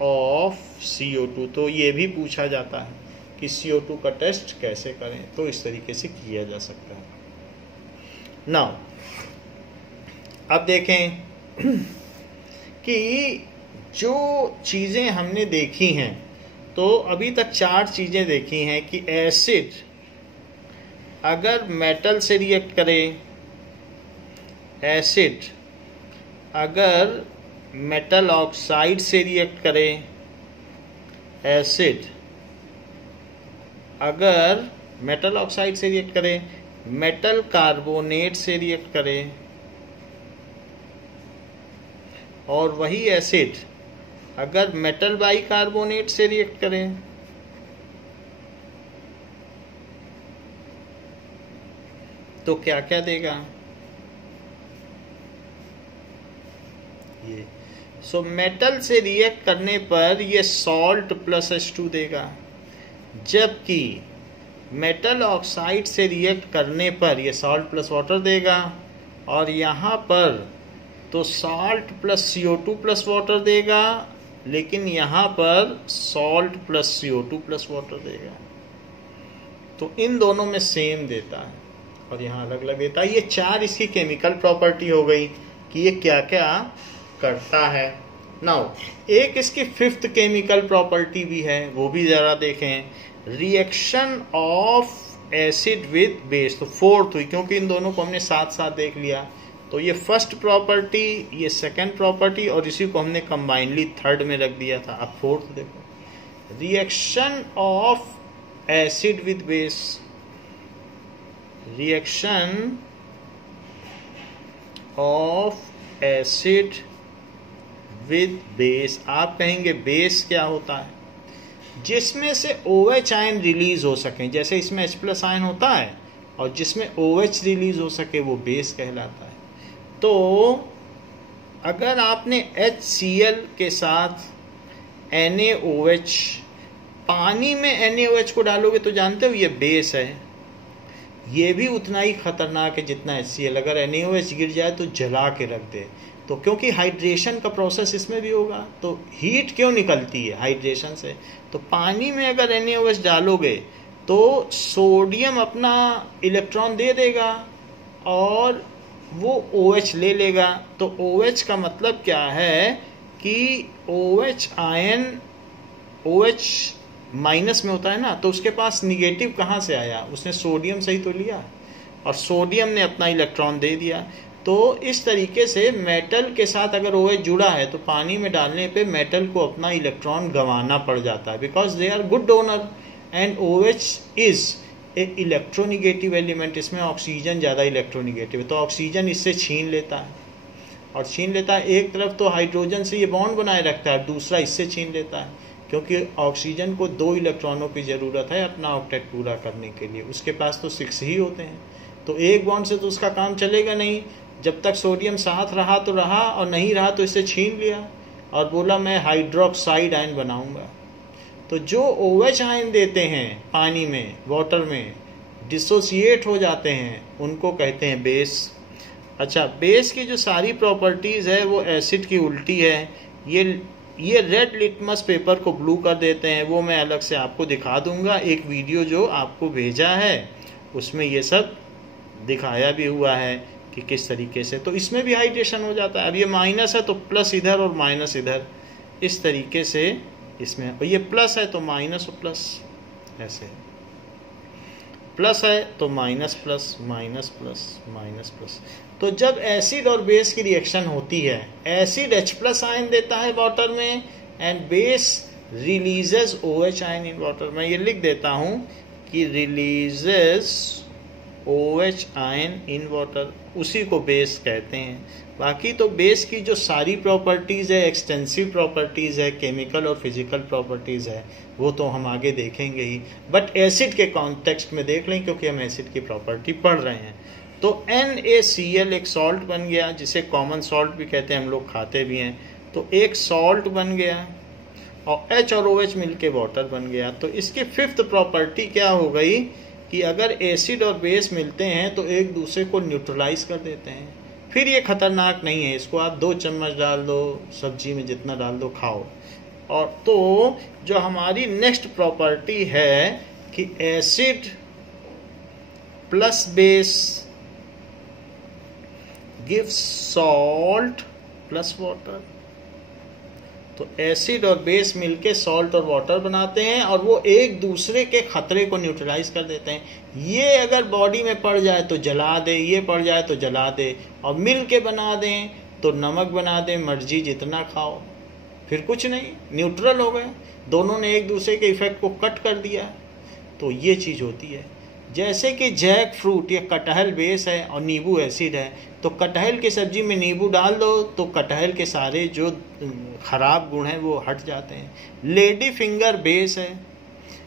ऑफ CO2। तो ये भी पूछा जाता है कि CO2 का टेस्ट कैसे करें, तो इस तरीके से किया जा सकता है। नाउ अब देखें कि जो चीज़ें हमने देखी हैं, तो अभी तक 4 चीज़ें देखी हैं कि एसिड अगर मेटल से रिएक्ट करे, एसिड अगर मेटल ऑक्साइड से रिएक्ट करे, एसिड अगर मेटल ऑक्साइड से रिएक्ट करे, मेटल कार्बोनेट से रिएक्ट करे, और वही एसिड अगर मेटल बाइकार्बोनेट से रिएक्ट करें, तो क्या क्या देगा ये। सो मेटल से रिएक्ट करने पर ये सॉल्ट प्लस H2 देगा, जबकि मेटल ऑक्साइड से रिएक्ट करने पर ये सॉल्ट प्लस वाटर देगा, और यहाँ पर तो salt plus CO2 plus water देगा, लेकिन यहाँ पर salt plus CO2 plus water देगा। तो इन दोनों में सेम देता है और यहाँ अलग अलग देता है। ये 4 इसकी केमिकल प्रॉपर्टी हो गई कि ये क्या क्या करता है। नाउ एक इसकी 5th केमिकल प्रॉपर्टी भी है, वो भी ज़रा देखें, reaction of acid with base. तो 4th हुई, क्योंकि इन दोनों को हमने साथ साथ देख लिया। तो ये 1st प्रॉपर्टी, ये 2nd प्रॉपर्टी, और इसी को हमने कंबाइनली 3rd में रख दिया था। अब 4th देखो, reaction of acid with base. Reaction of acid with base. आप कहेंगे बेस क्या होता है? जिसमें से OH आयन रिलीज हो सके, जैसे इसमें H+ आयन होता है, और जिसमें OH रिलीज हो सके वो बेस कहलाता है। तो अगर आपने HCl के साथ NaOH, पानी में NaOH को डालोगे तो जानते हो ये बेस है। ये भी उतना ही खतरनाक है जितना HCl। अगर NaOH गिर जाए तो जला के रख दे। तो क्योंकि हाइड्रेशन का प्रोसेस इसमें भी होगा, तो हीट क्यों निकलती है? हाइड्रेशन से। तो पानी में अगर NaOH डालोगे तो सोडियम अपना इलेक्ट्रॉन दे देगा और वो OH ले लेगा। तो OH का मतलब क्या है कि OH आयन OH माइनस में होता है ना, तो उसके पास निगेटिव कहाँ से आया? उसने सोडियम से ही तो लिया, और सोडियम ने अपना इलेक्ट्रॉन दे दिया। तो इस तरीके से मेटल के साथ अगर OH जुड़ा है तो पानी में डालने पे मेटल को अपना इलेक्ट्रॉन गंवाना पड़ जाता है, because they are good donor and OH is a electronegative element. इसमें ऑक्सीजन ज़्यादा इलेक्ट्रोनिगेटिव है, तो ऑक्सीजन इससे छीन लेता है, और छीन लेता है। एक तरफ तो हाइड्रोजन से ये बॉन्ड बनाए रखता है, दूसरा इससे छीन लेता है, क्योंकि ऑक्सीजन को 2 इलेक्ट्रॉनों की ज़रूरत है अपना ऑक्टेट पूरा करने के लिए। उसके पास तो 6 ही होते हैं, तो एक बॉन्ड से तो उसका काम चलेगा नहीं। जब तक सोडियम साथ रहा तो रहा, और नहीं रहा तो इसे छीन लिया और बोला मैं हाइड्रोक्साइड आयन बनाऊंगा। तो जो OH आयन देते हैं पानी में, वाटर में डिसोसिएट हो जाते हैं, उनको कहते हैं बेस। अच्छा, बेस की जो सारी प्रॉपर्टीज़ है वो एसिड की उल्टी है। ये रेड लिटमस पेपर को ब्लू कर देते हैं, वो मैं अलग से आपको दिखा दूंगा। एक वीडियो जो आपको भेजा है उसमें ये सब दिखाया भी हुआ है कि किस तरीके से। तो इसमें भी हाइड्रेशन हो जाता है। अब ये माइनस है तो प्लस इधर और माइनस इधर, इस तरीके से इसमें। और ये प्लस है तो माइनस और प्लस, ऐसे प्लस है तो minus plus minus plus minus plus. तो जब एसिड और बेस की रिएक्शन होती है, एसिड H+ आयन देता है वाटर में and base releases OH ion in water. मैं ये लिख देता हूँ कि releases OH ion in water, उसी को बेस कहते हैं। बाकी तो बेस की जो सारी प्रॉपर्टीज़ है, एक्सटेंसिव प्रॉपर्टीज़ है, केमिकल और फिजिकल प्रॉपर्टीज़ है, वो तो हम आगे देखेंगे ही, बट एसिड के कॉन्टेक्स्ट में देख लें क्योंकि हम एसिड की प्रॉपर्टी पढ़ रहे हैं। तो NaCl एक सॉल्ट बन गया, जिसे कॉमन सॉल्ट भी कहते हैं, हम लोग खाते भी हैं। तो एक सॉल्ट बन गया और H और OH मिलके वाटर बन गया। तो इसकी फिफ्थ प्रॉपर्टी क्या हो गई कि अगर एसिड और बेस मिलते हैं तो एक दूसरे को न्यूट्रलाइज कर देते हैं। फिर ये खतरनाक नहीं है, इसको आप 2 चम्मच डाल दो, सब्जी में जितना डाल दो खाओ। और तो जो हमारी नेक्स्ट प्रॉपर्टी है कि acid plus base gives salt plus water. तो एसिड और बेस मिलके सॉल्ट और वाटर बनाते हैं और वो एक दूसरे के खतरे को न्यूट्रलाइज कर देते हैं। ये अगर बॉडी में पड़ जाए तो जला दे, ये पड़ जाए तो जला दे, और मिल के बना दें तो नमक बना दें, मर्जी जितना खाओ, फिर कुछ नहीं, न्यूट्रल हो गए। दोनों ने एक दूसरे के इफेक्ट को कट कर दिया। तो ये चीज़ होती है। जैसे कि जैक फ्रूट या कटहल बेस है और नींबू एसिड है, तो कटहल की सब्जी में नींबू डाल दो तो कटहल के सारे जो खराब गुण हैं वो हट जाते हैं। लेडी फिंगर बेस है,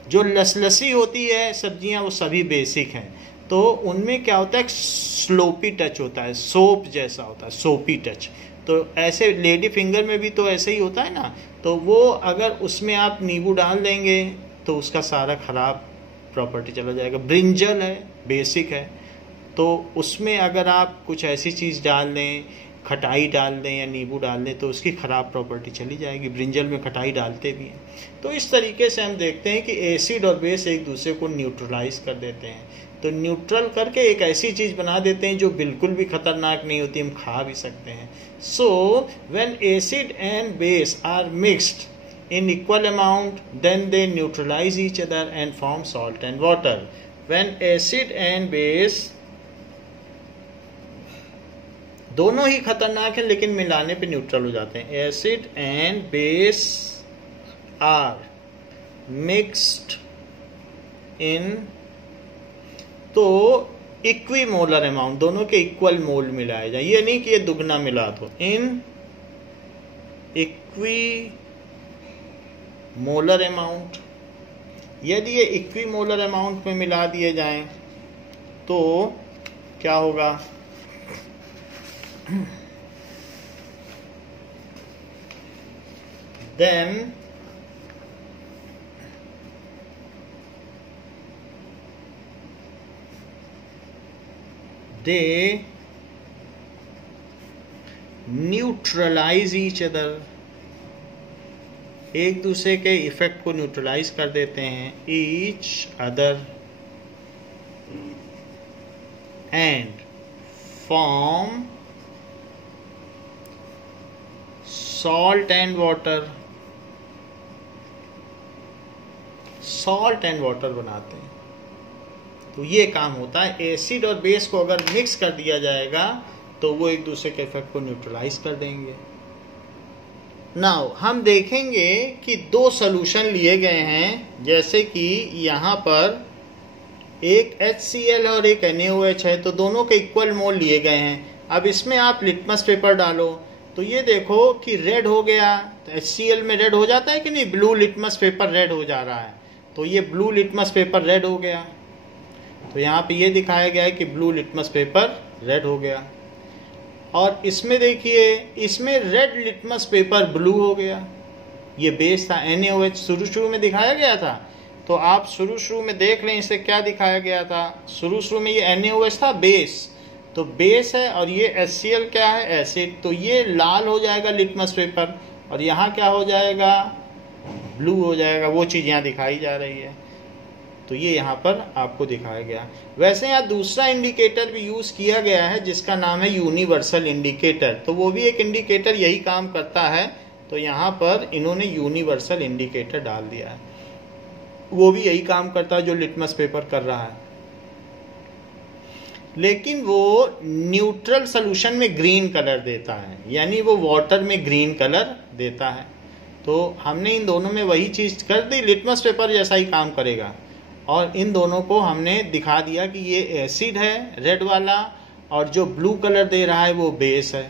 जो लसलसी होती है सब्जियां वो सभी बेसिक हैं। तो उनमें क्या होता है, स्लोपी टच होता है, सोप जैसा होता है, सोपी टच। तो ऐसे लेडी फिंगर में भी तो ऐसे ही होता है ना। तो वो अगर उसमें आप नींबू डाल देंगे तो उसका सारा खराब प्रॉपर्टी चला जाएगा। ब्रिंजल है, बेसिक है, तो उसमें अगर आप कुछ ऐसी चीज़ डाल दें, खटाई डाल दें या नींबू डाल दें तो उसकी ख़राब प्रॉपर्टी चली जाएगी। ब्रिंजल में खटाई डालते भी हैं। तो इस तरीके से हम देखते हैं कि एसिड और बेस एक दूसरे को न्यूट्रलाइज कर देते हैं। तो न्यूट्रल करके एक ऐसी चीज़ बना देते हैं जो बिल्कुल भी खतरनाक नहीं होती, हम खा भी सकते हैं। So when acid and base are mixed in equal amount, then they neutralize each other and form salt and water. When acid and base दोनों ही खतरनाक है लेकिन मिलाने पे न्यूट्रल हो जाते हैं। Acid and base are mixed in, तो इक्विमोलर अमाउंट, दोनों के इक्वल मोल मिलाए जाए। ये नहीं कि ये दुगना मिला दो, इन इक्वी मोलर अमाउंट। यदि ये इक्विमोलर अमाउंट में मिला दिए जाएं तो क्या होगा, then they neutralise each other, एक दूसरे के इफेक्ट को न्यूट्रलाइज कर देते हैं, each other, and form salt and water. Salt and water बनाते हैं। तो ये काम होता है। एसिड और बेस को अगर मिक्स कर दिया जाएगा तो वो एक दूसरे के इफेक्ट को न्यूट्रलाइज कर देंगे। नाउ हम देखेंगे कि 2 सॉल्यूशन लिए गए हैं, जैसे कि यहाँ पर एक HCl और एक NaOH है, तो दोनों के इक्वल मोल लिए गए हैं। अब इसमें आप लिटमस पेपर डालो तो ये देखो कि रेड हो गया। तो HCl में रेड हो जाता है कि नहीं, ब्लू लिटमस पेपर रेड हो जा रहा है। तो ये ब्लू लिटमस पेपर रेड हो गया। तो यहाँ पे ये दिखाया गया है कि ब्लू लिटमस पेपर रेड हो गया। और इसमें देखिए, इसमें रेड लिटमस पेपर ब्लू हो गया। ये बेस था NaOH, शुरू में दिखाया गया था। तो आप शुरू में देख लें इसे क्या दिखाया गया था। शुरू में ये NaOH था बेस, तो बेस है, और ये HCl क्या है, एसिड। तो ये लाल हो जाएगा लिटमस पेपर, और यहाँ क्या हो जाएगा, ब्लू हो जाएगा। वो चीज़ यहाँ दिखाई जा रही है, तो ये यहाँ पर आपको दिखाया गया। वैसे यहाँ दूसरा इंडिकेटर भी यूज़ किया गया है जिसका नाम है यूनिवर्सल इंडिकेटर, तो वो भी एक इंडिकेटर यही काम करता है। तो यहाँ पर इन्होंने यूनिवर्सल इंडिकेटर डाल दिया है, वो भी यही काम करता है जो लिटमस पेपर कर रहा है, लेकिन वो न्यूट्रल सोल्यूशन में ग्रीन कलर देता है, यानी वो वाटर में ग्रीन कलर देता है। तो हमने इन दोनों में वही चीज़ कर दी, लिटमस पेपर जैसा ही काम करेगा। और इन दोनों को हमने दिखा दिया कि ये एसिड है रेड वाला, और जो ब्लू कलर दे रहा है वो बेस है।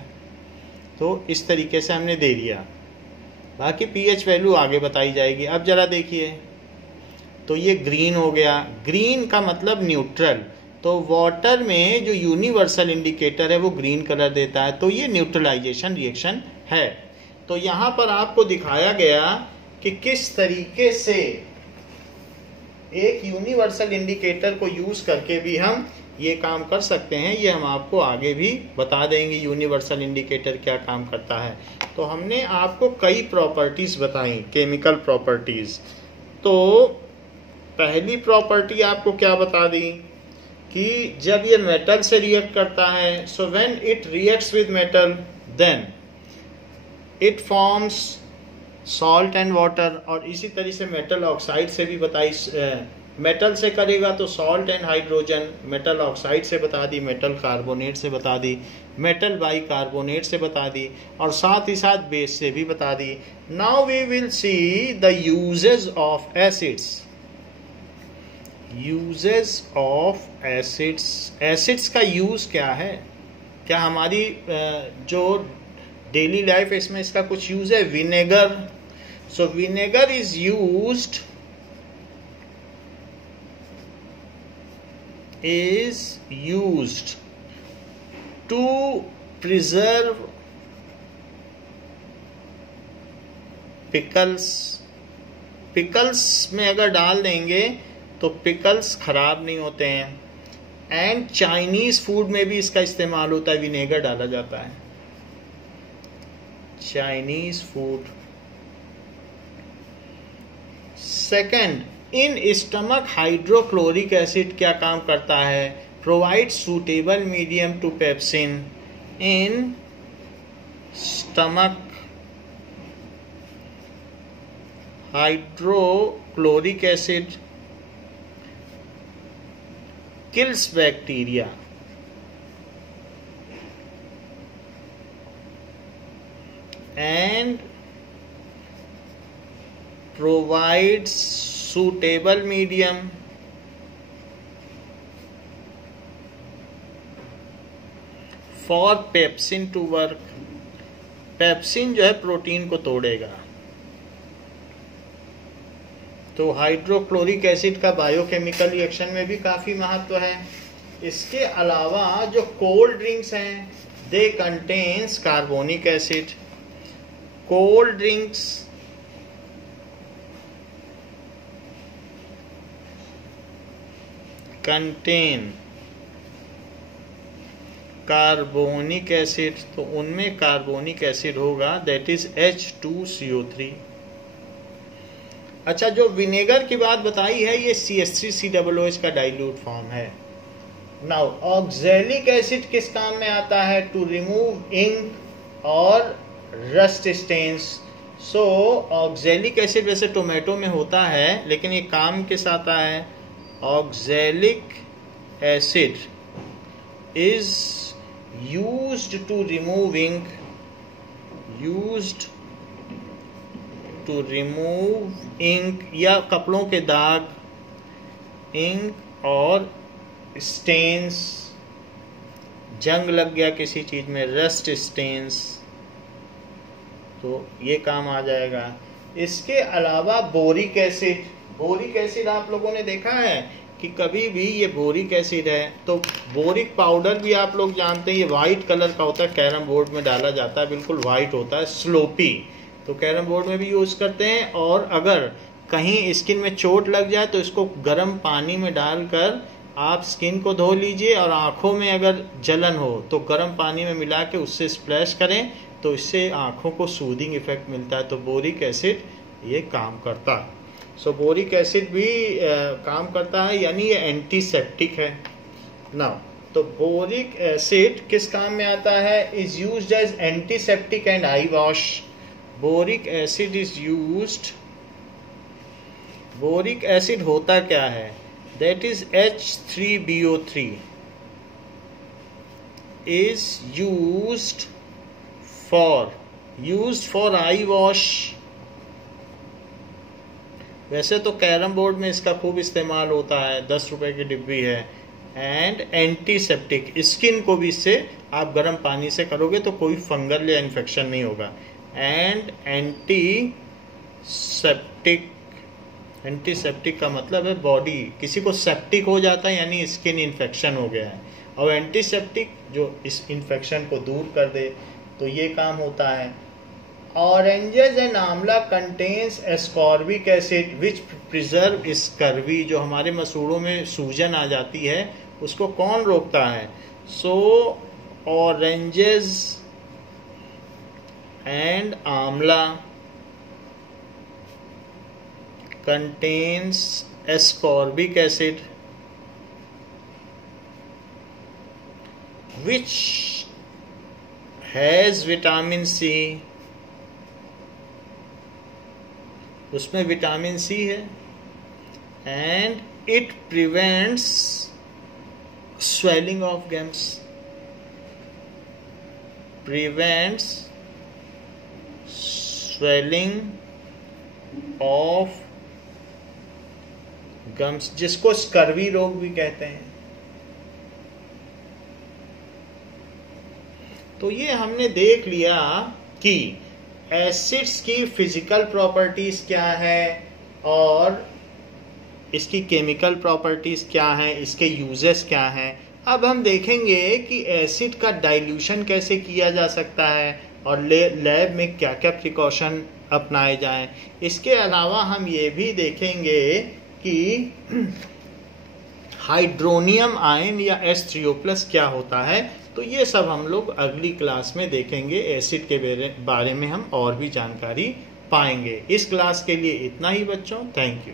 तो इस तरीके से हमने दे दिया। बाकी pH वैल्यू आगे बताई जाएगी। अब जरा देखिए, तो ये ग्रीन हो गया, ग्रीन का मतलब न्यूट्रल। तो वाटर में जो यूनिवर्सल इंडिकेटर है वो ग्रीन कलर देता है, तो ये न्यूट्रलाइजेशन रिएक्शन है। तो यहाँ पर आपको दिखाया गया कि किस तरीके से एक यूनिवर्सल इंडिकेटर को यूज करके भी हम ये काम कर सकते हैं। ये हम आपको आगे भी बता देंगे यूनिवर्सल इंडिकेटर क्या काम करता है। तो हमने आपको कई प्रॉपर्टीज बताई, केमिकल प्रॉपर्टीज। तो पहली प्रॉपर्टी आपको क्या बता दी कि जब ये मेटल से रिएक्ट करता है, so when it reacts with metal then it forms salt and water. और इसी तरह से मेटल ऑक्साइड से भी बताई, मेटल से करेगा तो salt and hydrogen, metal oxide से बता दी, मेटल कार्बोनेट से बता दी, मेटल बाइकार्बोनेट से बता दी, और साथ ही साथ बेस से भी बता दी। Now we will see the uses of acids. Uses of acids, acids का यूज क्या है, क्या हमारी जो डेली लाइफ है इसमें इसका कुछ यूज है। Vinegar, so vinegar is used to preserve pickles. Pickles में अगर डाल देंगे तो पिकल्स खराब नहीं होते हैं। एंड चाइनीज फूड में भी इसका इस्तेमाल होता है, विनेगर डाला जाता है Chinese food. Second, in stomach hydrochloric acid क्या काम करता है, provide suitable medium to pepsin in stomach. Hydrochloric acid kills bacteria and provides suitable medium for pepsin to work। Pepsin जो है प्रोटीन को तोड़ेगा। तो हाइड्रोक्लोरिक एसिड का बायोकेमिकल रिएक्शन में भी काफ़ी महत्व है। इसके अलावा जो कोल्ड ड्रिंक्स हैं they contains carbonic acid. Cold drinks contain carbonic acid, तो उनमें कार्बोनिक एसिड होगा, दैट इज H2CO3। अच्छा, जो विनेगर की बात बताई है ये CH3COOH का डाइल्यूट फॉर्म है। नाउ ऑक्जेलिक एसिड किस काम में आता है, टू रिमूव इंक और rust stains. So oxalic acid वैसे टोमेटो में होता है, लेकिन ये काम किस आता है, oxalic acid is used to remove ink, used to remove ink या कपड़ों के दाग, इंक और स्टेन्स, जंग लग गया किसी चीज में, रस्ट स्टेन्स, तो ये काम आ जाएगा। इसके अलावा बोरिक एसिड, बोरिक एसिड आप लोगों ने देखा है कि कभी भी ये बोरिक एसिड है तो बोरिक पाउडर भी आप लोग जानते हैं ये वाइट कलर का होता है, कैरम बोर्ड में डाला जाता है, बिल्कुल वाइट होता है, स्लोपी, तो कैरम बोर्ड में भी यूज़ करते हैं। और अगर कहीं स्किन में चोट लग जाए तो इसको गर्म पानी में डालकर आप स्किन को धो लीजिए, और आँखों में अगर जलन हो तो गर्म पानी में मिला के उससे स्प्लैश करें, तो इससे आँखों को सूदिंग इफेक्ट मिलता है। तो बोरिक एसिड ये काम करता है। सो बोरिक एसिड भी काम करता है, यानी ये एंटीसेप्टिक है ना। तो बोरिक एसिड किस काम में आता है? Is used as antiseptic and eye wash. Boric acid is used, boric acid होता क्या है? That is H3BO3 is used for eye wash। वैसे तो कैरम बोर्ड में इसका खूब इस्तेमाल होता है, 10 रुपए की डिब्बी है। एंड एंटीसेप्टिक, स्किन को भी इससे आप गर्म पानी से करोगे तो कोई फंगल या इन्फेक्शन नहीं होगा। एंड एंटीसेप्टिक का मतलब है बॉडी, किसी को सेप्टिक हो जाता है यानी स्किन इन्फेक्शन हो गया है, और एंटीसेप्टिक जो इस इन्फेक्शन को दूर कर दे, तो ये काम होता है। ऑरेंजेस एंड आंवला contains ascorbic acid which preserve scurvy. जो हमारे मसूड़ों में सूजन आ जाती है उसको कौन रोकता है? सो ऑरेंजेस एंड आंवला contains ascorbic acid which has vitamin C। उसमें विटामिन सी है। And it prevents swelling of gums, prevents swelling of gums, जिसको स्कर्वी रोग भी कहते हैं। तो ये हमने देख लिया कि एसिड्स की फिजिकल प्रॉपर्टीज क्या है और इसकी केमिकल प्रॉपर्टीज क्या है, इसके यूजेस क्या हैं। अब हम देखेंगे कि एसिड का डाइल्यूशन कैसे किया जा सकता है और लैब में क्या क्या प्रिकॉशन अपनाए जाएं। इसके अलावा हम ये भी देखेंगे कि हाइड्रोनियम आयन या H3O+ क्या होता है। तो ये सब हम लोग अगली क्लास में देखेंगे। एसिड के बारे में हम और भी जानकारी पाएंगे। इस क्लास के लिए इतना ही बच्चों, थैंक यू।